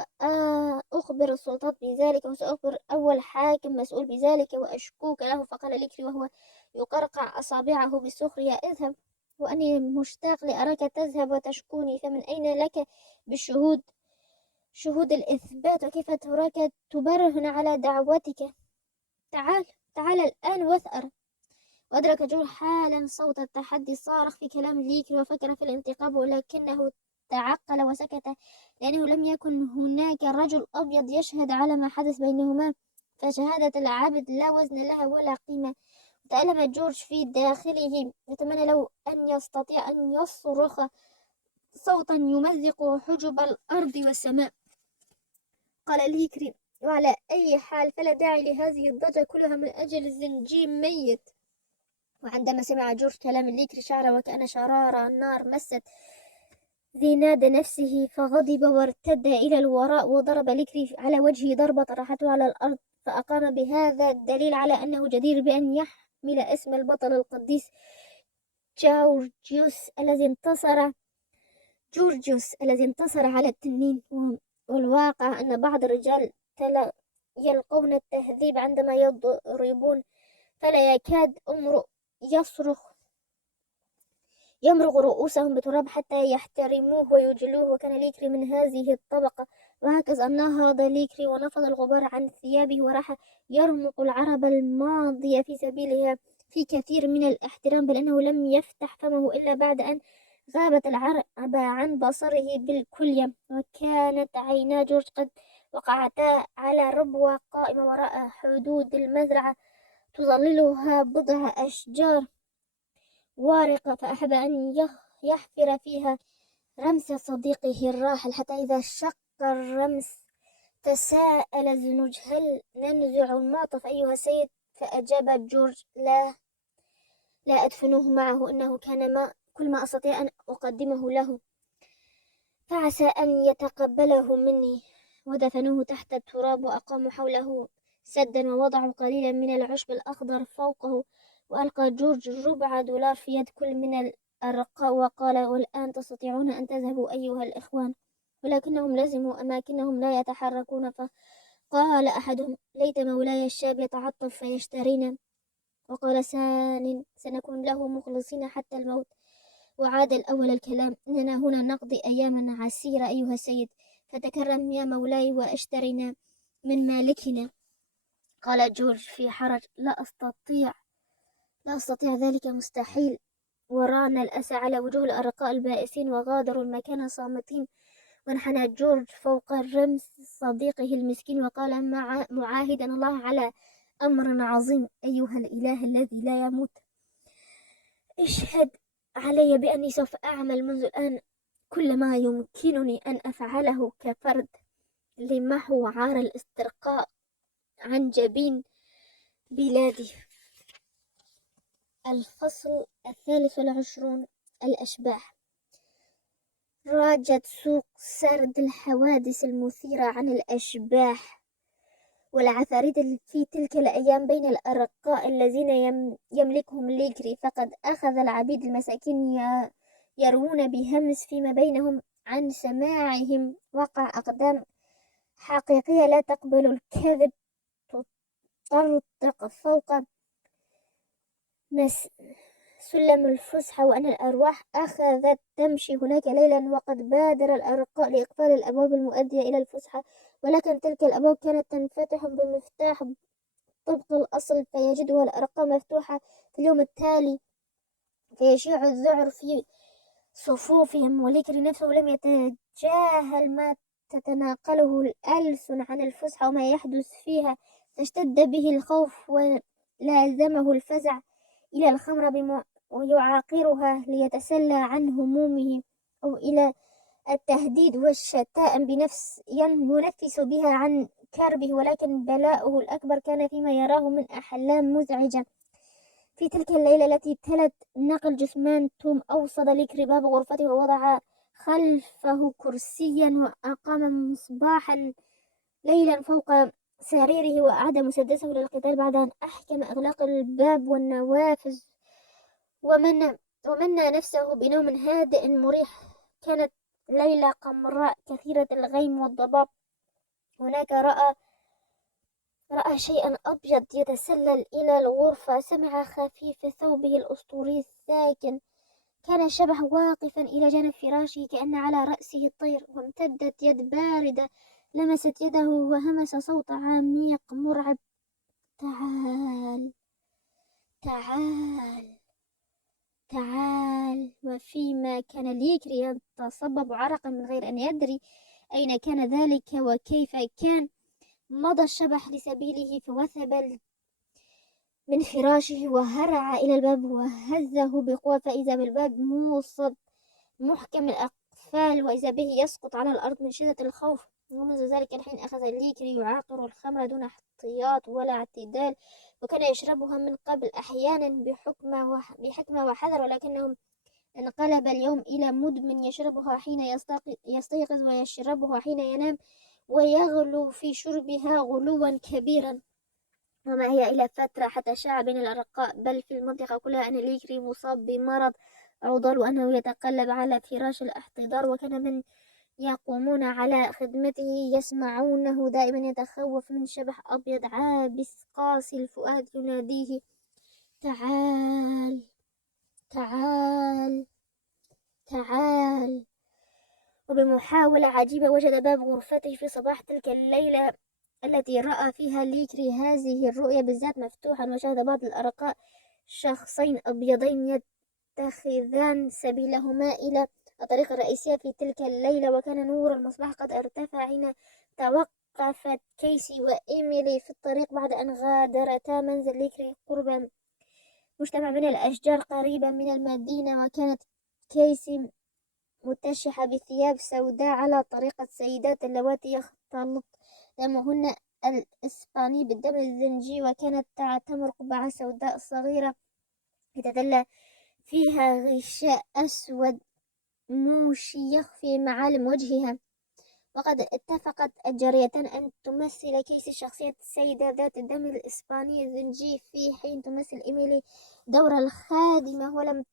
أخبر السلطات بذلك، وسأخبر أول حاكم مسؤول بذلك وأشكوك له. فقال ليكري وهو يقرقع أصابعه بالسخرية: اذهب، وأني مشتاق لأراك تذهب وتشكوني، فمن أين لك بالشهود، شهود الإثبات، وكيف تراك تبرهن على دعوتك؟ تعال الآن واثأر. وأدرك جول حالا صوت التحدي صارخ في كلام ليكري، وفكر في الانتقام، ولكنه تعقل وسكت، لأنه لم يكن هناك رجل أبيض يشهد على ما حدث بينهما، فشهادة العبد لا وزن لها ولا قيمة. تألم جورج في داخله، يتمنى لو أن يستطيع أن يصرخ صوتا يمزق حجب الأرض والسماء. قال ليكري: وعلى أي حال فلا داعي لهذه الضجة كلها من أجل زنجي ميت. وعندما سمع جورج كلام ليكري شعر وكأن شرار النار مست زناد نفسه، فغضب وارتد إلى الوراء وضرب ليكري على وجهه ضربة طرحته على الأرض، فأقام بهذا الدليل على أنه جدير بأن يحمل اسم البطل القديس جورجيوس الذي انتصر على التنين. والواقع أن بعض الرجال يلقون التهذيب عندما يضربون، فلا يكاد امرؤ يمرغ رؤوسهم بتراب حتى يحترموه ويجلوه، وكان ليكري من هذه الطبقة. وهكذا نهض ليكري ونفض الغبار عن ثيابه، وراح يرمق العرب الماضية في سبيلها في كثير من الاحترام، بل أنه لم يفتح فمه إلا بعد أن غابت العرب عن بصره بالكلية، وكانت عينا جورج قد وقعتا على ربوة قائمة وراء حدود المزرعة تظللها بضع أشجار وارقة، فأحب أن يحفر فيها رمس صديقه الراحل، حتى إذا شق الرمس تساءل زنوج: هل ننزع المعطف أيها السيد؟ فأجاب جورج: لا أدفنه معه، إنه كان كل ما أستطيع أن أقدمه له، فعسى أن يتقبله مني. ودفنوه تحت التراب، وأقاموا حوله سدا، ووضعوا قليلا من العشب الأخضر فوقه، وألقى جورج $1 في يد كل من الأرقاء، وقال: والآن تستطيعون أن تذهبوا أيها الإخوان. ولكنهم لزموا أماكنهم لا يتحركون، فقال أحدهم: ليت مولاي الشاب يتعطف فيشترينا. وقال سنكون له مخلصين حتى الموت. وعاد الأول الكلام: إننا هنا نقضي أياما عسيرة أيها السيد، فتكرم يا مولاي واشترنا من مالكنا. قال جورج في حرج: لا أستطيع ذلك، مستحيل. ورانا الأسى على وجوه الأرقاء البائسين، وغادروا المكان صامتين. وانحنى جورج فوق الرمس صديقه المسكين، وقال معاهدا الله على أمر عظيم: أيها الإله الذي لا يموت، اشهد علي بأني سوف أعمل منذ الآن كل ما يمكنني أن أفعله كفرد لمحو عار الاسترقاء عن جبين بلادي. الفصل 23: الأشباح. راجت سوق سرد الحوادث المثيرة عن الأشباح والعفاريت في تلك الأيام بين الأرقاء الذين يملكهم ليكري، فقد أخذ العبيد المساكين يروون بهمس فيما بينهم عن سماعهم وقع أقدام حقيقية لا تقبل الكذب تطرق فوق سلم الفسحة، وأن الأرواح أخذت تمشي هناك ليلا، وقد بادر الأرقاء لإقفال الأبواب المؤدية إلى الفسحة، ولكن تلك الأبواب كانت تنفتح بمفتاح طبق الأصل، فيجدها الأرقاء مفتوحة في اليوم التالي، فيشيع الذعر في صفوفهم. وليكري نفسه لم يتجاهل ما تتناقله الألسن عن الفسحة وما يحدث فيها، فاشتد به الخوف ولازمه الفزع إلى الخمر ويعاقرها ليتسلى عن همومه، أو إلى التهديد والشتائم بنفس ينفس بها عن كربه، ولكن بلاؤه الأكبر كان فيما يراه من أحلام مزعجة. في تلك الليلة التي تلت نقل جثمان توم أوصد ليكري باب غرفته ووضع خلفه كرسيا وأقام مصباحا ليلا فوق سريره، وأعاد مسدسه للقتال بعد أن أحكم إغلاق الباب والنوافذ، ومنى نفسه بنوم هادئ مريح. كانت ليلة قمراء كثيرة الغيم والضباب. هناك رأى شيئا أبيض يتسلل إلى الغرفة، سمع خفيف ثوبه الأسطوري الساكن. كان الشبح واقفا إلى جانب فراشه كأن على رأسه الطير، وامتدت يد باردة لمست يده وهمس صوت عميق مرعب: تعال تعال تعال. وفيما كان ليكري يتصبب عرقا من غير أن يدري أين كان ذلك وكيف كان، مضى الشبح لسبيله فوثب من فراشه وهرع إلى الباب وهزه بقوة، فإذا بالباب موصد محكم الأقفال، وإذا به يسقط على الأرض من شدة الخوف. ومنذ ذلك الحين أخذ ليكري يعاقر الخمر دون احتياط ولا اعتدال، وكان يشربها من قبل أحيانا بحكمة وحذر، ولكنه انقلب اليوم إلى مدمن يشربها حين يستيقظ ويشربها حين ينام، ويغلو في شربها غلوا كبيرا. وما هي إلا فترة حتى شاع بين الأرقاء بل في المنطقة كلها أن ليكري مصاب بمرض عضال، وأنه يتقلب على فراش الاحتضار، وكان من يقومون على خدمته يسمعونه دائما يتخوف من شبح أبيض عابس قاسي الفؤاد يناديه: تعال تعال تعال. وبمحاولة عجيبة وجد باب غرفته في صباح تلك الليلة التي رأى فيها ليكري هذه الرؤيا بالذات مفتوحا، وشاهد بعض الأرقاء شخصين أبيضين يتخذان سبيلهما إلى الطريق الرئيسية في تلك الليلة. وكان نور المصباح قد ارتفع حين توقفت كيسي وإيميلي في الطريق بعد أن غادرتا منزل ليكري قرب مجتمع من الأشجار قريبا من المدينة. وكانت كيسي متشحة بثياب سوداء على طريقة السيدات اللواتي يختلط دمهن الإسباني بالدم الزنجي، وكانت تعتمر قبعة سوداء صغيرة يتدلى فيها غشاء أسود موشي يخفي معالم وجهها. وقد اتفقت الجاريتان أن تمثل كيسي شخصية السيدة ذات الدم الإسباني الزنجي، في حين تمثل إيميلي دور الخادمة. ولم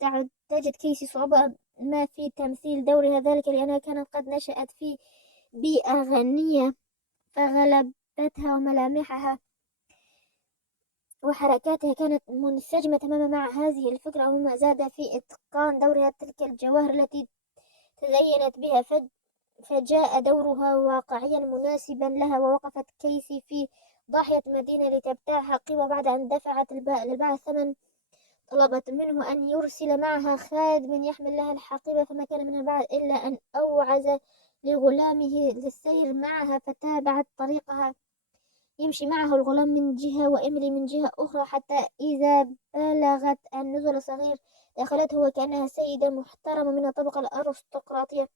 تجد كيسي صعوبة ما في تمثيل دورها ذلك، لأنها كانت قد نشأت في بيئة غنية فغلبتها، وملامحها وحركاتها كانت منسجمة تماما مع هذه الفكرة، ومما زاد في إتقان دورها تلك الجواهر التي تزينت بها. فجاء دورها واقعيا مناسبا لها، ووقفت كيسي في ضاحية مدينة لتبتاع حقيبة بعد أن دفعت للباع الثمن. طلبت منه أن يرسل معها خادم يحمل لها الحقيبة، فما كان من البعض إلا أن أوعز لغلامه للسير معها، فتابعت طريقها يمشي معه الغلام من جهة وإيميلي من جهة أخرى، حتى إذا بلغت النزل صغير دخلته وكأنها سيدة محترمة من الطبقة الأرستقراطية.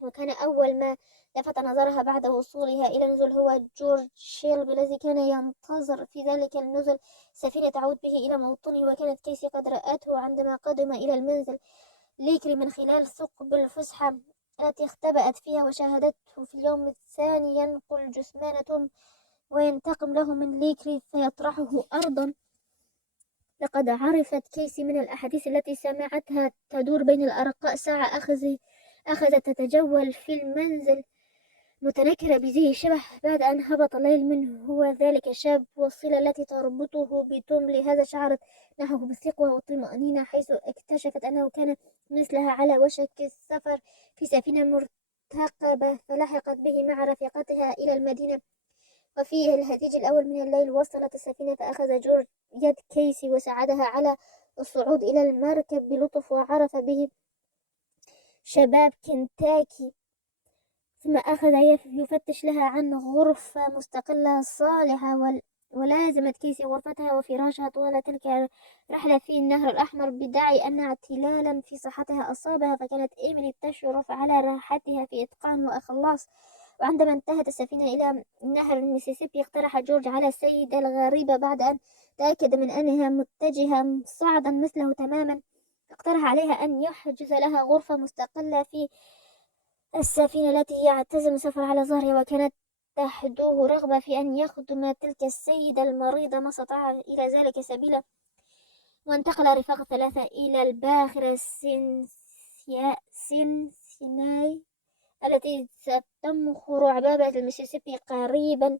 وكان أول ما لفت نظرها بعد وصولها إلى النزل هو جورج شيلبي الذي كان ينتظر في ذلك النزل سفينة تعود به إلى موطنه. وكانت كيسي قد رأته عندما قدم إلى المنزل ليكري من خلال ثقب الفسحة التي اختبأت فيها، وشاهدته في اليوم الثاني ينقل جثمان توم وينتقم له من ليكري فيطرحه أرضا. لقد عرفت كيسي من الأحاديث التي سمعتها تدور بين الأرقاء ساعة أخذت تتجول في المنزل متنكرة بزي الشبح بعد أن هبط الليل منه. هو ذلك الشاب والصلة التي تربطه بتوم، لهذا شعرت نحوه بالثقة والطمأنينة حيث اكتشفت أنه كان مثلها على وشك السفر في سفينة مرتقبة، فلحقت به مع رفيقتها إلى المدينة. وفي الهتيج الأول من الليل وصلت السفينة، فأخذ جورج يد كيسي وساعدها على الصعود إلى المركب بلطف، وعرف به شباب كنتاكي، ثم أخذ يفتش لها عن غرفة مستقلة صالحة، ولازمت كيسي غرفتها وفراشها طوال تلك الرحلة في النهر الأحمر بداعي أن اعتلالا في صحتها أصابها. فكانت إيميلي تشرف على راحتها في إتقان وإخلاص، وعندما انتهت السفينة إلى نهر الميسيسيبي اقترح جورج على السيدة الغريبة بعد أن تأكد من أنها متجهة صعدا مثله تماما، اقترح عليها أن يحجز لها غرفة مستقلة في السفينة التي يعتزم السفر على ظهرها، وكانت تحدوه رغبة في أن يخدم تلك السيدة المريضة ما استطاع إلى ذلك سبيلا. وانتقل رفاق الثلاثة إلى الباخرة سينسيناي التي ستمخ عبابة المسيسيبي قريبا.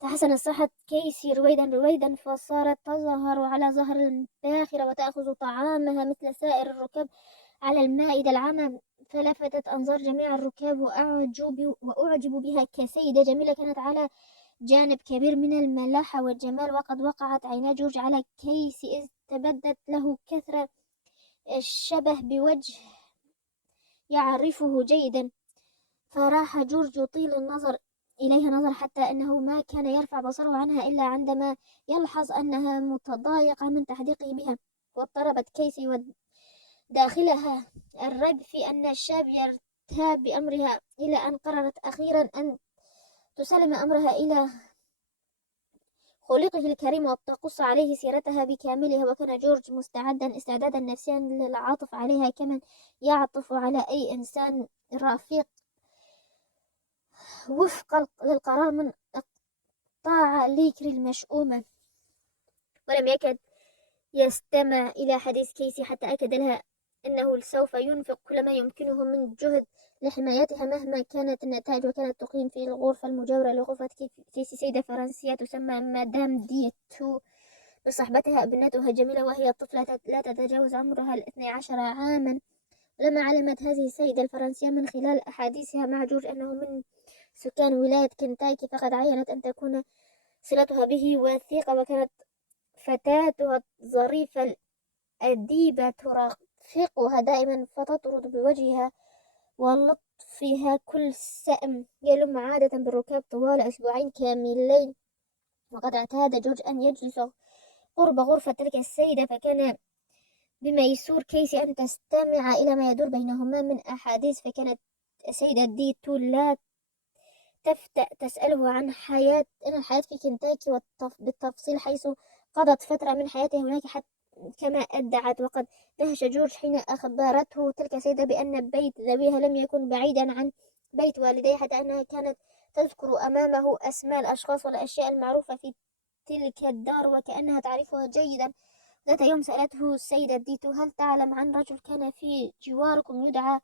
تحسنت صحة كيسي رويدا فصارت تظهر على ظهر الباخرة وتأخذ طعامها مثل سائر الركاب على المائدة العامة، فلفتت أنظار جميع الركاب وأعجبوا بها كسيدة جميلة كانت على جانب كبير من الملاحة والجمال. وقد وقعت عينا جورج على كيسي إذ تبدت له كثرة الشبه بوجه يعرفه جيدا، فراح جورج يطيل النظر إليها نظر حتى أنه ما كان يرفع بصره عنها إلا عندما يلحظ أنها متضايقة من تحديقه بها. واضطربت كيسي وداخلها الريب في أن الشاب يرتاب بأمرها، إلى أن قررت أخيرا أن تسلم أمرها إلى خلقه الكريم وتقص عليه سيرتها بكاملها. وكان جورج مستعدا استعدادا نفسيا للعطف عليها كمن يعطف على أي إنسان رفيق وفقا للقرار من إقطاع ليكري المشؤومة. ولم يكد يستمع إلى حديث كيسي حتى أكد لها أنه سوف ينفق كل ما يمكنه من جهد لحمايتها مهما كانت النتائج. وكانت تقيم في الغرفة المجاورة لغرفة كيسي سيدة فرنسية تسمى مدام ديتو، بصحبتها ابنتها جميلة وهي طفلة لا تتجاوز عمرها 12 عاما. لما علمت هذه السيدة الفرنسية من خلال أحاديثها مع جورج أنه من سكان ولاية كنتاكي، فقد عينت أن تكون صلتها به وثيقة. وكانت فتاتها الظريفة الأديبة ترافقها دائما فتطرد بوجهها ولطفها كل سأم يلم عادة بالركاب طوال أسبوعين كاملين. وقد اعتاد جورج أن يجلس قرب غرفة تلك السيدة، فكان بميسور كيسي أن تستمع إلى ما يدور بينهما من أحاديث. فكانت السيدة ديتو لا تفتأ تسأله عن الحياة في كنتاكي بالتفصيل، حيث قضت فترة من حياتها هناك حتى كما أدعت. وقد دهش جورج حين أخبرته تلك السيدة بأن بيت ذويها لم يكن بعيدا عن بيت والديه، حتى أنها كانت تذكر أمامه أسماء الأشخاص والأشياء المعروفة في تلك الدار وكأنها تعرفها جيدا. ذات يوم سألته السيدة ديتو: هل تعلم عن رجل كان في جواركم يدعى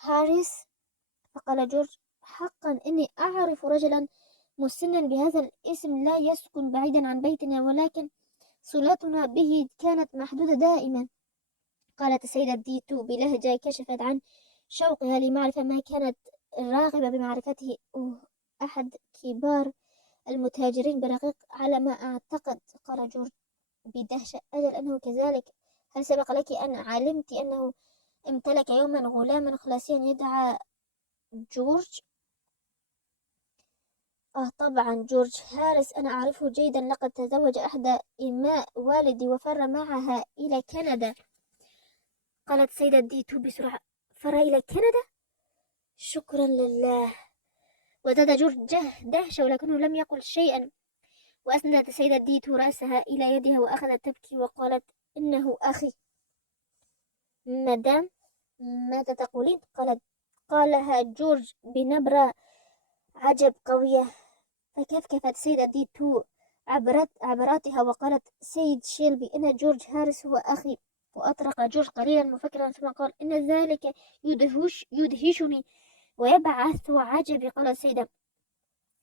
هاريس؟ فقال جورج: حقا إني أعرف رجلا مسنا بهذا الاسم لا يسكن بعيدا عن بيتنا، ولكن صلتنا به كانت محدودة دائما. قالت السيدة ديتو بلهجة كشفت عن شوقها لمعرفة ما كانت راغبة بمعرفته. أحد كبار المتاجرين برقيق على ما أعتقد، قال جورج بدهشة. أجل أنه كذلك. هل سبق لك أن علمت أنه امتلك يوما غلاما خلاصيا يدعى جورج؟ طبعا جورج هاريس، أنا أعرفه جيدا، لقد تزوج أحدى إماء والدي وفر معها إلى كندا. قالت سيدة ديتو بسرعة: فر إلى كندا؟ شكرا لله. وزاد جورج دهشة ولكنه لم يقل شيئا. وأسندت السيدة ديتو رأسها إلى يدها وأخذت تبكي وقالت: إنه أخي. مدام، ماذا تقولين؟ قالها جورج بنبرة عجب قوية. فكفكفت السيدة ديتو عبراتها وقالت: سيد شيلبي، إن جورج هاريس هو أخي. وأطرق جورج قليلا مفكرا ثم قال: إن ذلك يدهشني ويبعث عجبي. قال السيدة: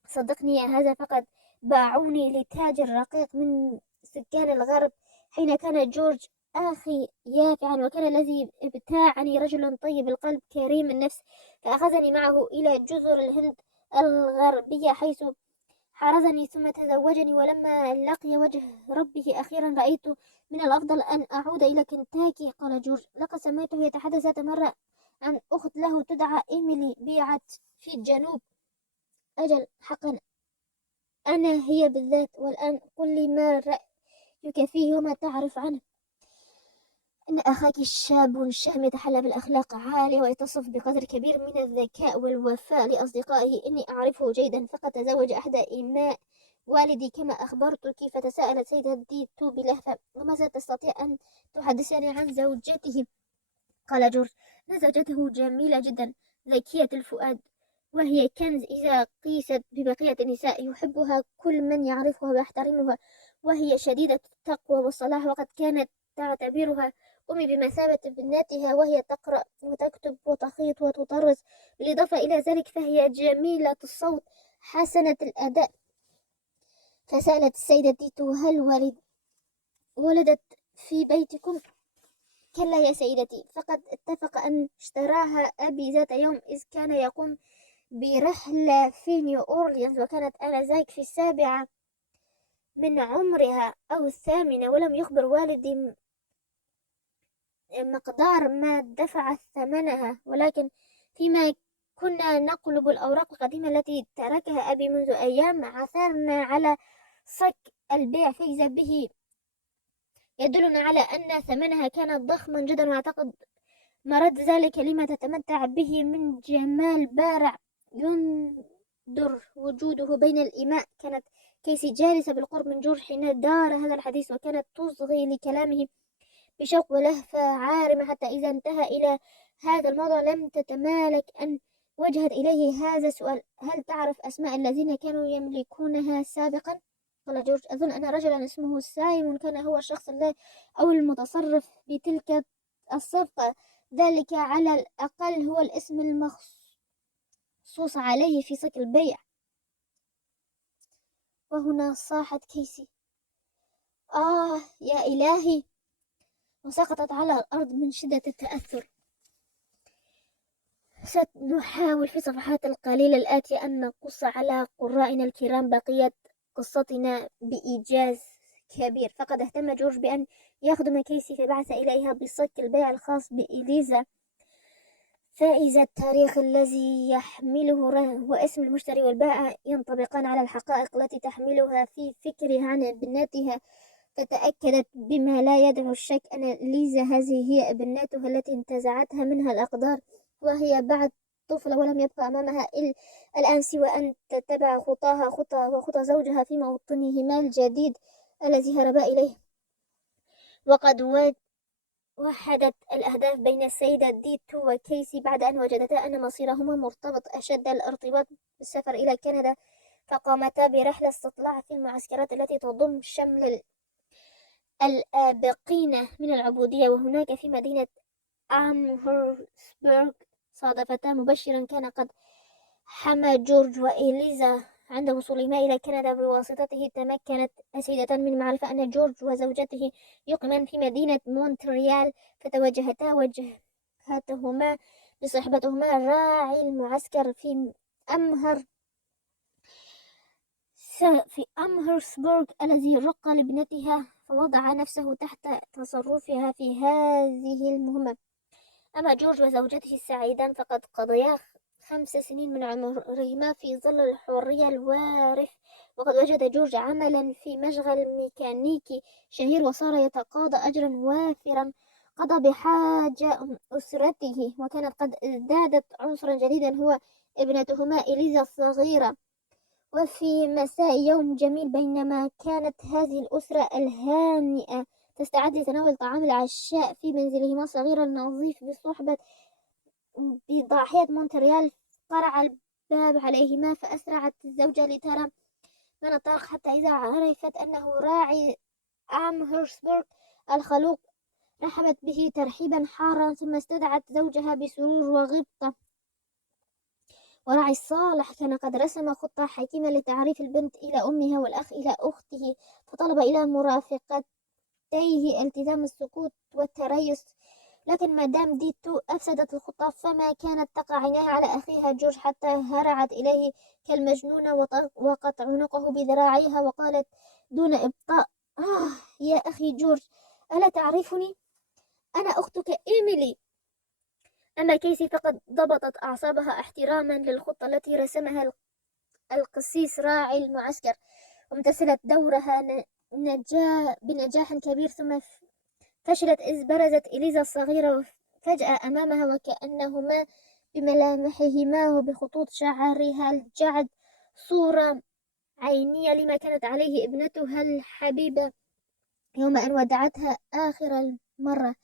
صدقني يا هذا، فقد باعوني لتاجر رقيق من سكان الغرب حين كان جورج أخي يافعا، وكان الذي ابتاعني رجل طيب القلب كريم النفس، فأخذني معه إلى جزر الهند الغربية حيث حرزني ثم تزوجني. ولما لقي وجه ربه أخيرا رأيت من الأفضل أن أعود إلى كنتاكي. قال جورج: لقد سمعته يتحدث ذات مرة عن أخت له تدعى إيميلي بيعت في الجنوب. أجل حقا، أنا هي بالذات. والآن قل لي ما رأيك فيه وما تعرف عنه. إن أخاك شاب شهم يتحلى بالأخلاق عالية ويتصف بقدر كبير من الذكاء والوفاء لأصدقائه. إني أعرفه جيدا، فقد تزوج أحد إماء والدي كما أخبرتك. فتساءلت سيدة ديتو بلهفة: وماذا تستطيع أن تحدثني عن زوجته؟ قال جورج: إن زوجته جميلة جدا، ذكية الفؤاد، وهي كنز إذا قيست ببقية النساء. يحبها كل من يعرفها ويحترمها، وهي شديدة التقوى والصلاح، وقد كانت تعتبرها أمي بمثابة ابنتها، وهي تقرأ وتكتب وتخيط وتطرز. بالإضافة إلى ذلك فهي جميلة الصوت حسنة الأداء. فسألت السيدة ديتو: هل ولدت في بيتكم؟ كلا يا سيدتي، فقد اتفق أن اشتراها أبي ذات يوم، إذ كان يقوم برحلة في نيو أورليانز، وكانت آنذاك في السابعة من عمرها أو الثامنة، ولم يخبر والدي مقدار ما دفع ثمنها. ولكن فيما كنا نقلب الأوراق القديمة التي تركها أبي منذ أيام، عثرنا على صك البيع، فإذا به يدلنا على أن ثمنها كان ضخما جدا، وأعتقد مرد ذلك لما تتمتع به من جمال بارع يندر وجوده بين الإماء. كانت كيسي جالسة بالقرب من جورج حين دار هذا الحديث، وكانت تصغي لكلامه بشوق ولهفة عارمة، حتى إذا انتهى إلى هذا الموضوع لم تتمالك أن وجهت إليه هذا السؤال: هل تعرف أسماء الذين كانوا يملكونها سابقا؟ قال جورج: أظن أن رجلا اسمه سايمون كان هو الشخص أو المتصرف بتلك الصفقة. ذلك على الأقل هو الاسم المخصوص عليه في صك البيع. وهنا صاحت كيسي: يا إلهي! وسقطت على الأرض من شدة التأثر. سنحاول في الصفحات القليلة الآتية أن نقص على قرائنا الكرام بقية قصتنا بإيجاز كبير. فقد اهتم جورج بأن يخدم كيسي، فبعث إليها بصك البيع الخاص بإليزا، فإذا التاريخ الذي يحمله واسم المشتري والبائع ينطبقان على الحقائق التي تحملها في فكرها عن ابنتها، فتأكدت بما لا يدع الشك أن ليزا هذه هي ابنتها التي انتزعتها منها الأقدار، وهي بعد طفلة، ولم يبقى أمامها الآن سوى أن تتبع خطاها وخطى زوجها في موطنهما الجديد الذي هربا إليه. وقد وحدت الأهداف بين السيدة ديتو وكيسي بعد أن وجدتا أن مصيرهما مرتبط أشد الارتباط بالسفر إلى كندا، فقامتا برحلة استطلاع في المعسكرات التي تضم شمل الآبقين من العبودية. وهناك في مدينة أمهرسبرغ صادفتا مبشرا كان قد حمى جورج وإليزا. عند وصولهما إلى كندا بواسطته، تمكنت السيدتان من معرفة أن جورج وزوجته يقيمان في مدينة مونتريال، فتوجهتا وجهتهما بصحبتهما راعي المعسكر أمهر في أمهرسبرغ الذي رق لابنتها، فوضع نفسه تحت تصرفها في هذه المهمة. أما جورج وزوجته السعيدان فقد قضيا 5 سنين من عمرهما في ظل الحرية الوارف، وقد وجد جورج عملا في مشغل ميكانيكي شهير، وصار يتقاضى أجرا وافرا قضى بحاجة أسرته، وكانت قد ازدادت عنصرا جديدا هو ابنتهما إليزا الصغيرة. وفي مساء يوم جميل، بينما كانت هذه الأسرة الهانئة تستعد لتناول طعام العشاء في منزلهما الصغير النظيف بصحبة بضاحية مونتريال، قرع الباب عليهما، فأسرعت الزوجة لترى من الطرق، حتى إذا عرفت أنه راعي أمهرسبرغ الخلوق رحبت به ترحيبا حارا، ثم استدعت زوجها بسرور وغبطة. وراعي الصالح كان قد رسم خطة حكيمة لتعريف البنت إلى أمها والأخ إلى أخته، فطلب إلى مرافقتيه التزام السكوت والتريث. لكن مدام ديتو أفسدت الخطة، فما كانت تقع عينيها على أخيها جورج حتى هرعت إليه كالمجنونة وقت عنقه بذراعيها، وقالت دون إبطاء: يا أخي جورج، ألا تعرفني؟ أنا أختك إيميلي. أما كيسي فقد ضبطت أعصابها احتراما للخطة التي رسمها القسيس راعي المعسكر، وامتثلت دورها بنجاح كبير. ثم فشلت إذ برزت إليزا الصغيرة فجأة أمامها وكأنهما بملامحهما وبخطوط شعرها الجعد صورة عينية لما كانت عليه ابنتها الحبيبة يوم أن ودعتها آخر مرة.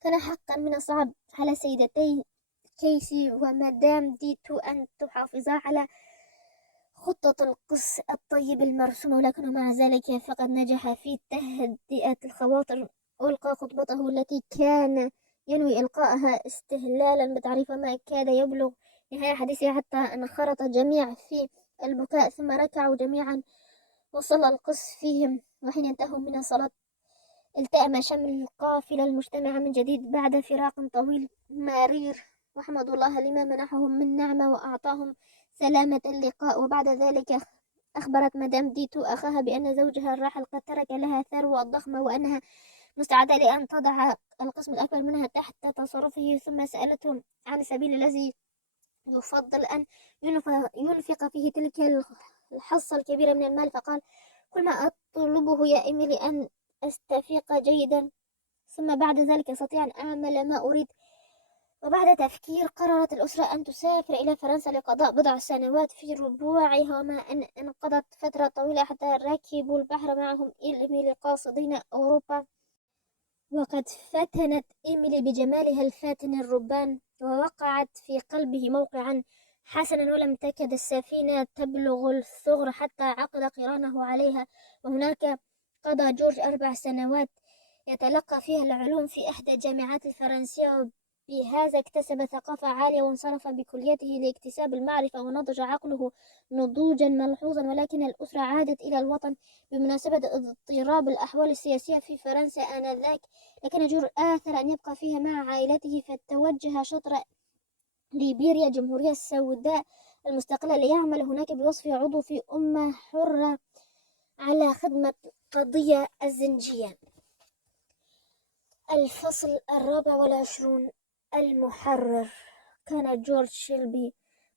كان حقا من الصعب على سيدتي كيسي ومدام ديتو أن تحافظا على خطة القس الطيب المرسومة، ولكنه مع ذلك فقد نجح في تهدئة الخواطر. ألقى خطبته التي كان ينوي إلقائها استهلالا بتعريف ما كاد يبلغ نهاية حديثه حتى انخرط الجميع في البكاء، ثم ركعوا جميعا وصلى القس فيهم. وحين انتهوا من الصلاة التأم شمل القافلة المجتمعة من جديد بعد فراق طويل مرير، وحمدوا الله لما منحهم من نعمة وأعطاهم سلامة اللقاء. وبعد ذلك أخبرت مدام ديتو أخاها بأن زوجها الراحل قد ترك لها ثروة ضخمة وأنها مستعدة لأن تضع القسم الأكبر منها تحت تصرفه، ثم سألته عن السبيل الذي يفضل أن ينفق فيه تلك الحصة الكبيرة من المال. فقال: كل ما أطلبه يا إيميلي أن أستفيق جيدا، ثم بعد ذلك أستطيع أن أعمل ما أريد. وبعد تفكير قررت الأسرة أن تسافر إلى فرنسا لقضاء بضع سنوات في ربوعها، وما أن انقضت فترة طويلة حتى ركبوا البحر معهم إيميلي قاصدين أوروبا. وقد فتنت إيميلي بجمالها الفاتن الربان، ووقعت في قلبه موقعا حسنا، ولم تكد السفينة تبلغ الثغر حتى عقد قرانه عليها. وهناك قضى جورج 4 سنوات يتلقى فيها العلوم في إحدى الجامعات الفرنسية، وبهذا اكتسب ثقافة عالية وانصرف بكليته لاكتساب المعرفة، ونضج عقله نضوجا ملحوظا. ولكن الأسرة عادت إلى الوطن بمناسبة اضطراب الأحوال السياسية في فرنسا آنذاك، لكن جورج آثر أن يبقى فيها مع عائلته، فتوجه شطر ليبيريا الجمهورية السوداء المستقلة ليعمل هناك بوصفه عضو في أمة حرة على خدمة قضية الزنجية. الفصل 24: المحرر. كان جورج شيلبي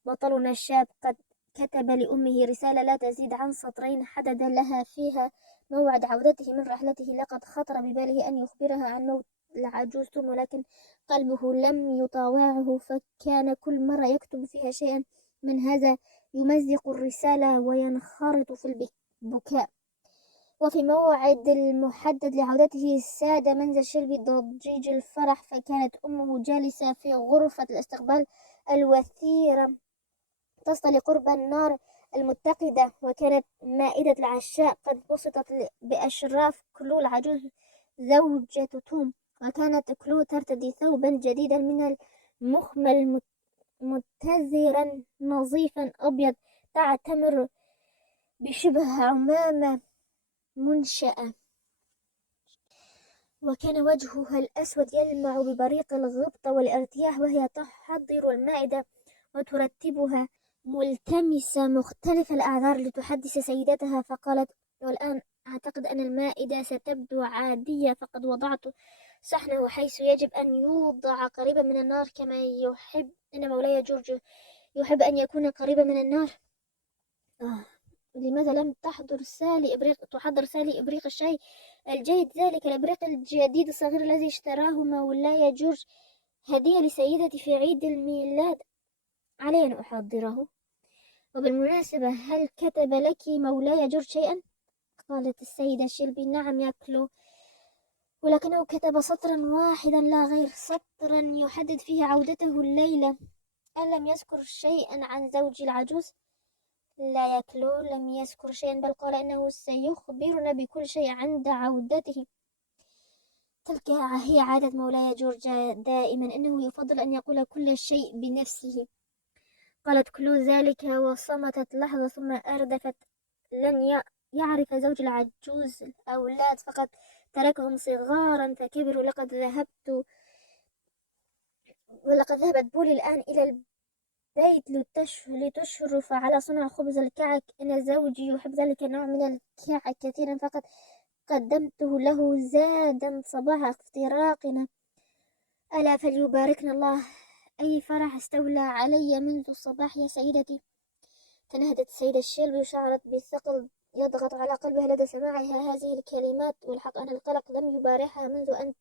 بطلنا الشاب قد كتب لأمه رسالة لا تزيد عن سطرين، حدد لها فيها موعد عودته من رحلته. لقد خطر بباله أن يخبرها عن موت العجوز توم، ولكن قلبه لم يطاوعه، فكان كل مرة يكتب فيها شيئا من هذا يمزق الرسالة وينخرط في البكاء. وفي موعد المحدد لعودته ساد منزل شيلبي ضجيج الفرح، فكانت أمه جالسة في غرفة الاستقبال الوثيرة تصطلي قرب النار المتقدة، وكانت مائدة العشاء قد بسطت بأشراف كلو العجوز زوجة توم. وكانت كلو ترتدي ثوبا جديدا من المخمل متزرا نظيفا أبيض تعتمر بشبه عمامة منشأة، وكان وجهها الأسود يلمع ببريق الغبطة والارتياح وهي تحضر المائدة وترتبها، ملتمسة مختلف الأعذار لتحدث سيدتها. فقالت: والآن أعتقد أن المائدة ستبدو عادية، فقد وضعت صحنه حيث يجب أن يوضع قريبا من النار كما يحب أن مولاي جورج يحب أن يكون قريبا من النار. لماذا لم تحضر سالي إبريق الشاي الجيد، ذلك الإبريق الجديد الصغير الذي اشتراه مولاي جورج هدية لسيدتي في عيد الميلاد؟ علي أن أحضره. وبالمناسبة، هل كتب لك مولاي جورج شيئا؟ قالت السيدة شيلبي: نعم يا كلو، ولكنه كتب سطرا واحدا لا غير، سطرا يحدد فيه عودته الليلة. ألم يذكر شيئا عن زوجي العجوز؟ لا يا كلو، لم يذكر شيئا، بل قال إنه سيخبرنا بكل شيء عند عودته. تلك هي عادة مولاي جورج دائما، إنه يفضل أن يقول كل شيء بنفسه. قالت كلو ذلك وصمتت لحظة ثم أردفت: لن يعرف زوج العجوز الأولاد، فقد تركهم صغارا فكبروا. ولقد ذهبت بولي الآن إلى البيت لتشرف على صنع خبز الكعك. إن زوجي يحب ذلك النوع من الكعك كثيرا، فقد قدمته له زادا صباح افتراقنا. ألا فليباركنا الله، أي فرح استولى علي منذ الصباح يا سيدتي. تنهدت السيدة شيلبي وشعرت بثقل يضغط على قلبها لدى سماعها هذه الكلمات، والحق أن القلق لم يبارحها منذ أن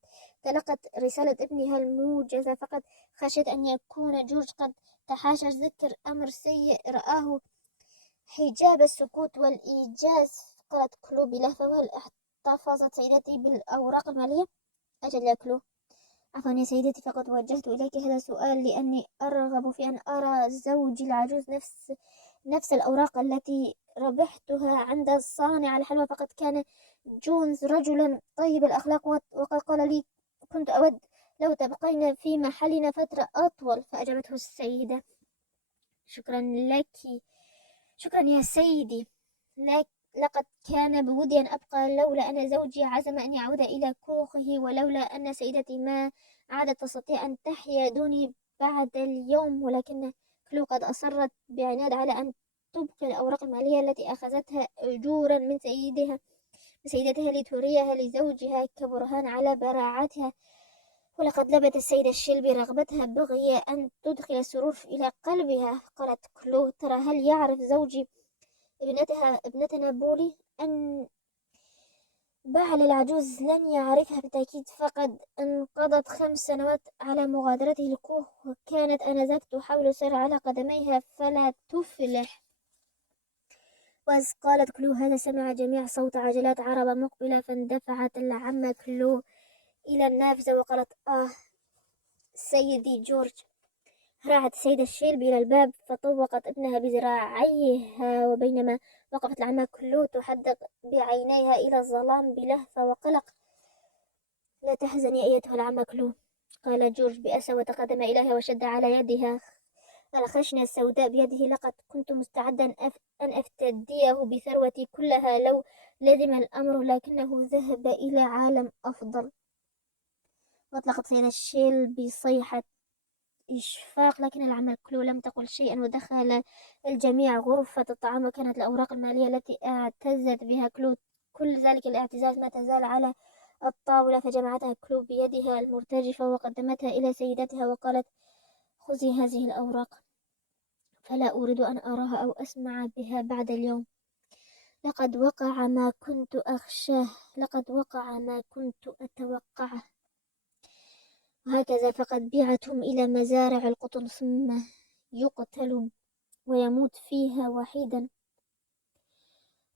تلقت رسالة ابنها الموجزة. فقد خشيت أن يكون جورج قد تحاشى ذكر أمر سيء رآه حجاب السكوت والإيجاز. قالت كلو بلهفة: وهل احتفظت سيدتي بالأوراق المالية؟ أجل يا كلو. عفوا يا سيدتي، فقد وجهت إليك هذا السؤال لأني أرغب في أن أرى زوجي العجوز نفس الأوراق التي ربحتها عند صانع الحلوى. فقد كان جونز رجلا طيب الأخلاق، وقد قال لي: كنت أود لو تبقين في محلنا فترة أطول. فأجابته السيدة: شكرا لك، شكرا يا سيدي، لقد كان بودي أن أبقى لولا أن زوجي عزم أن يعود إلى كوخه، ولولا أن سيدتي ما عادت تستطيع أن تحيا دوني بعد اليوم. ولكن كلو قد أصرت بعناد على أن تبقي الأوراق المالية التي أخذتها أجورا من سيدتها لتريها لزوجها كبرهان على براعتها. ولقد لبت السيدة شيلبي رغبتها بغية أن تدخل السرور إلى قلبها. قالت كلو: ترى، هل يعرف زوجي ابنتنا بولي أن بعل العجوز لن يعرفها بالتأكيد؟ فقد انقضت 5 سنوات على مغادرته الكوخ، وكانت آنذاك تحاول السير على قدميها فلا تفلح. وإذ قالت كلو هذا سمع جميع صوت عجلات عربة مقبلة، فاندفعت العمة كلو إلى النافذة وقالت: سيدي جورج. هرعت السيدة شيلبي إلى الباب فطوقت ابنها بذراعيها، وبينما وقفت العمة كلو تحدق بعينيها إلى الظلام بلهفة وقلق: لا تحزني أيتها العمة كلو، قال جورج بأسى وتقدم إليها وشد على يدها الخشنة السوداء بيده. لقد كنت مستعدا أن أفتديه بثروتي كلها لو لزم الأمر، لكنه ذهب إلى عالم أفضل. وأطلقت سيدة شيلبي صيحة إشفاق، لكن العمة كلو لم تقل شيئا، ودخل الجميع غرفة الطعام. وكانت الأوراق المالية التي اعتزت بها كلو كل ذلك الاعتزاز ما تزال على الطاولة، فجمعتها كلو بيدها المرتجفة وقدمتها إلى سيدتها وقالت: خذي هذه الأوراق، فلا أريد أن أراها أو أسمع بها بعد اليوم. لقد وقع ما كنت أخشاه، لقد وقع ما كنت أتوقعه. وهكذا فقد بيعتهم إلى مزارع القطن، ثم يقتل ويموت فيها وحيدا.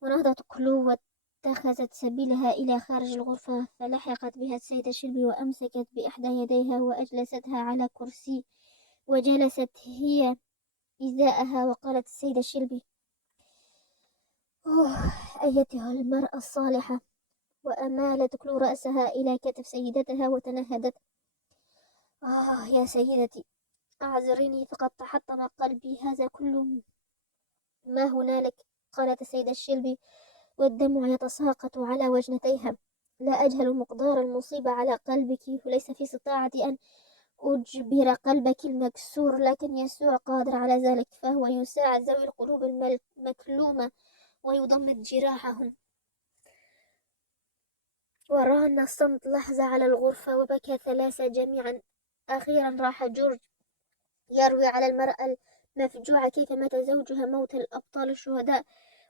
ونهضت كلو واتخذت سبيلها إلى خارج الغرفة، فلحقت بها السيدة شيلبي وأمسكت بإحدى يديها وأجلستها على كرسي، وجلست هي إزاءها. وقالت السيدة شيلبي: أيتها المرأة الصالحة. وأمالت كلو رأسها إلى كتف سيدتها وتنهدت: يا سيدتي، أعذريني، فقد تحطم قلبي، هذا كل ما هنالك. قالت السيدة شيلبي والدمع يتساقط على وجنتيها: لا أجهل مقدار المصيبة على قلبك، وليس في استطاعتي أن أجبر قلبك المكسور، لكن يسوع قادر على ذلك، فهو يساعد ذوي القلوب المكلومة ويضمد جراحهم. وران الصمت لحظة على الغرفة، وبكى 3 جميعا. أخيرا راح جورج يروي على المرأة المفجوعة كيف مات زوجها موت الأبطال الشهداء،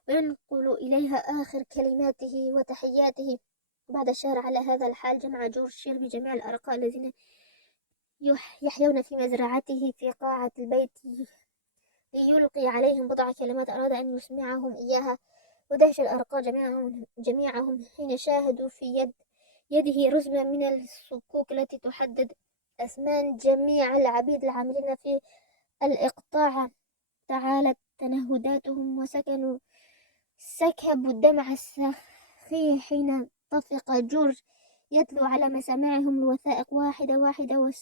وينقل إليها آخر كلماته وتحياته. بعد شهر على هذا الحال جمع جورج شيلبي جميع الأرقاء الذين يحيون في مزرعته في قاعة البيت ليلقي عليهم بضع كلمات أراد أن يسمعهم إياها. ودهش الأرقاء جميعهم حين شاهدوا في يده رزمة من الصكوك التي تحدد أثمان جميع العبيد العاملين في الإقطاع. تعالت تنهداتهم سكبوا الدمع السخي حين طفق جورج يتلو على مسامعهم الوثائق واحدة واحدة،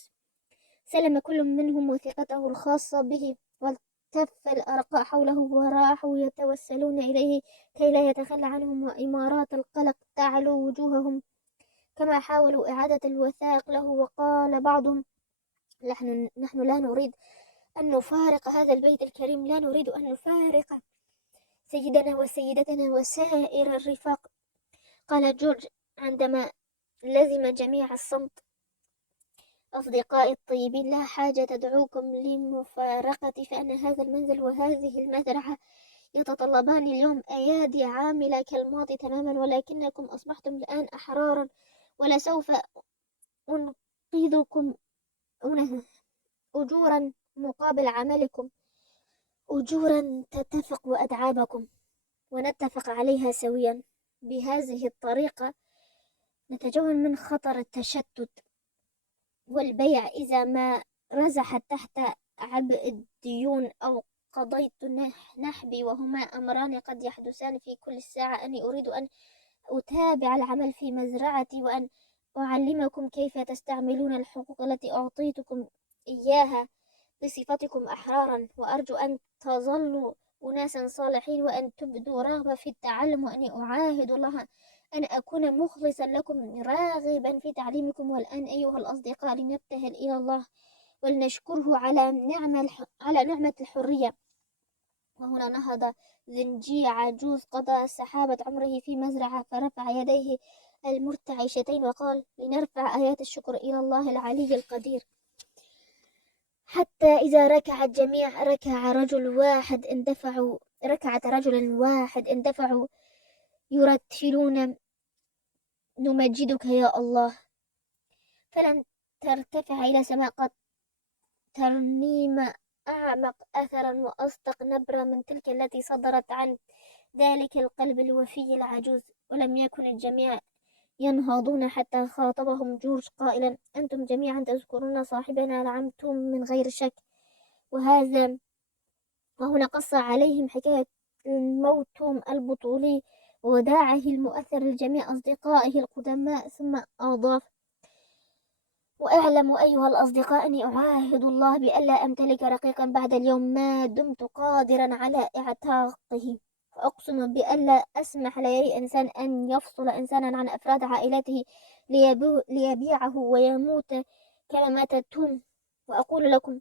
وسلم كل منهم وثيقته الخاصة به. والتف الأرقاء حوله وراحوا يتوسلون إليه كي لا يتخلى عنهم، وإمارات القلق تعلو وجوههم كما حاولوا إعادة الوثائق له. وقال بعضهم: نحن لا نريد أن نفارق هذا البيت الكريم، لا نريد أن نفارق سيدنا وسيدتنا وسائر الرفاق. قال جورج عندما لزم جميع الصمت: أصدقائي الطيبين، لا حاجة تدعوكم لمفارقتي، فأن هذا المنزل وهذه المزرعة يتطلبان اليوم أيادي عاملة كالماضي تماما، ولكنكم أصبحتم الآن أحرارا، ولسوف أنقذكم أجورا مقابل عملكم، أجورا تتفق أتعابكم ونتفق عليها سويا. بهذه الطريقة نتجنب من خطر التشتت والبيع إذا ما رزحت تحت عبء الديون أو قضيت نحبي، وهما أمران قد يحدثان في كل ساعة. أني أريد أن أتابع العمل في مزرعتي وأن أعلمكم كيف تستعملون الحقوق التي أعطيتكم إياها بصفتكم أحرارا، وأرجو أن تظلوا أناسا صالحين وأن تبدوا رغبة في التعلم، وأني أعاهد الله أن أكون مخلصا لكم راغبا في تعليمكم. والآن أيها الأصدقاء لنبتهل إلى الله ولنشكره على نعمة الحرية. وهنا نهض زنجي عجوز قضى سحابة عمره في مزرعة، فرفع يديه المرتعشتين وقال: لنرفع آيات الشكر إلى الله العلي القدير. حتى إذا ركع الجميع ركعت رجلا واحد اندفعوا يرتلون: نمجدك يا الله. فلن ترتفع إلى سماء قط ترنيم أعمق أثرا وأصدق نبرة من تلك التي صدرت عن ذلك القلب الوفي العجوز. ولم يكن الجميع ينهضون حتى خاطبهم جورج قائلا: أنتم جميعا تذكرون صاحبنا لعمتم من غير شك. وهنا قص عليهم حكاية موتهم البطولي ووداعه المؤثر لجميع أصدقائه القدماء، ثم أضاف: وأعلم أيها الأصدقاء أني أعاهد الله بألا أمتلك رقيقا بعد اليوم ما دمت قادرا على اعتاقه، وأقسم بألا أسمح لأي إنسان أن يفصل إنسانا عن أفراد عائلته ليبيعه ويموت كما مات توم. وأقول لكم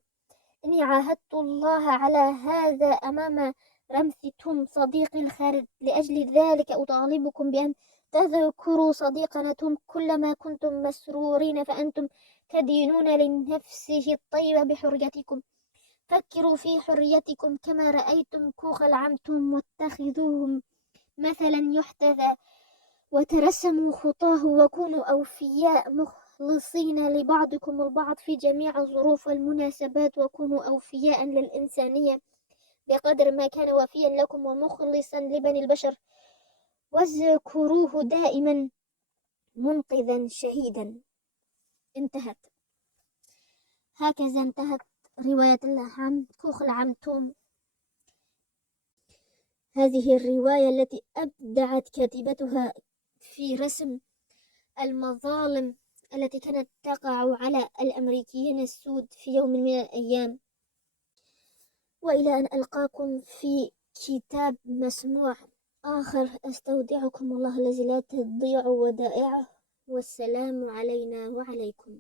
إني عاهدت الله على هذا أمام رمث توم صديقي الخالد، لأجل ذلك أطالبكم بأن تذكروا صديقنا توم كلما كنتم مسرورين، فأنتم تدينون لنفسه الطيبة بحريتكم. فكروا في حريتكم كما رأيتم كوخ العم توم واتخذوهم مثلا يحتذى، وترسموا خطاه، وكونوا أوفياء مخلصين لبعضكم البعض في جميع الظروف والمناسبات، وكونوا أوفياء للإنسانية بقدر ما كان وفيا لكم ومخلصا لبني البشر، واذكروه دائما منقذا شهيدا. انتهت. هكذا انتهت رواية عن كوخ العم توم. هذه الرواية التي أبدعت كاتبتها في رسم المظالم التي كانت تقع على الأمريكيين السود في يوم من الأيام. وإلى أن ألقاكم في كتاب مسموع آخر، أستودعكم الله الذي لا تضيع ودائعه، والسلام علينا وعليكم.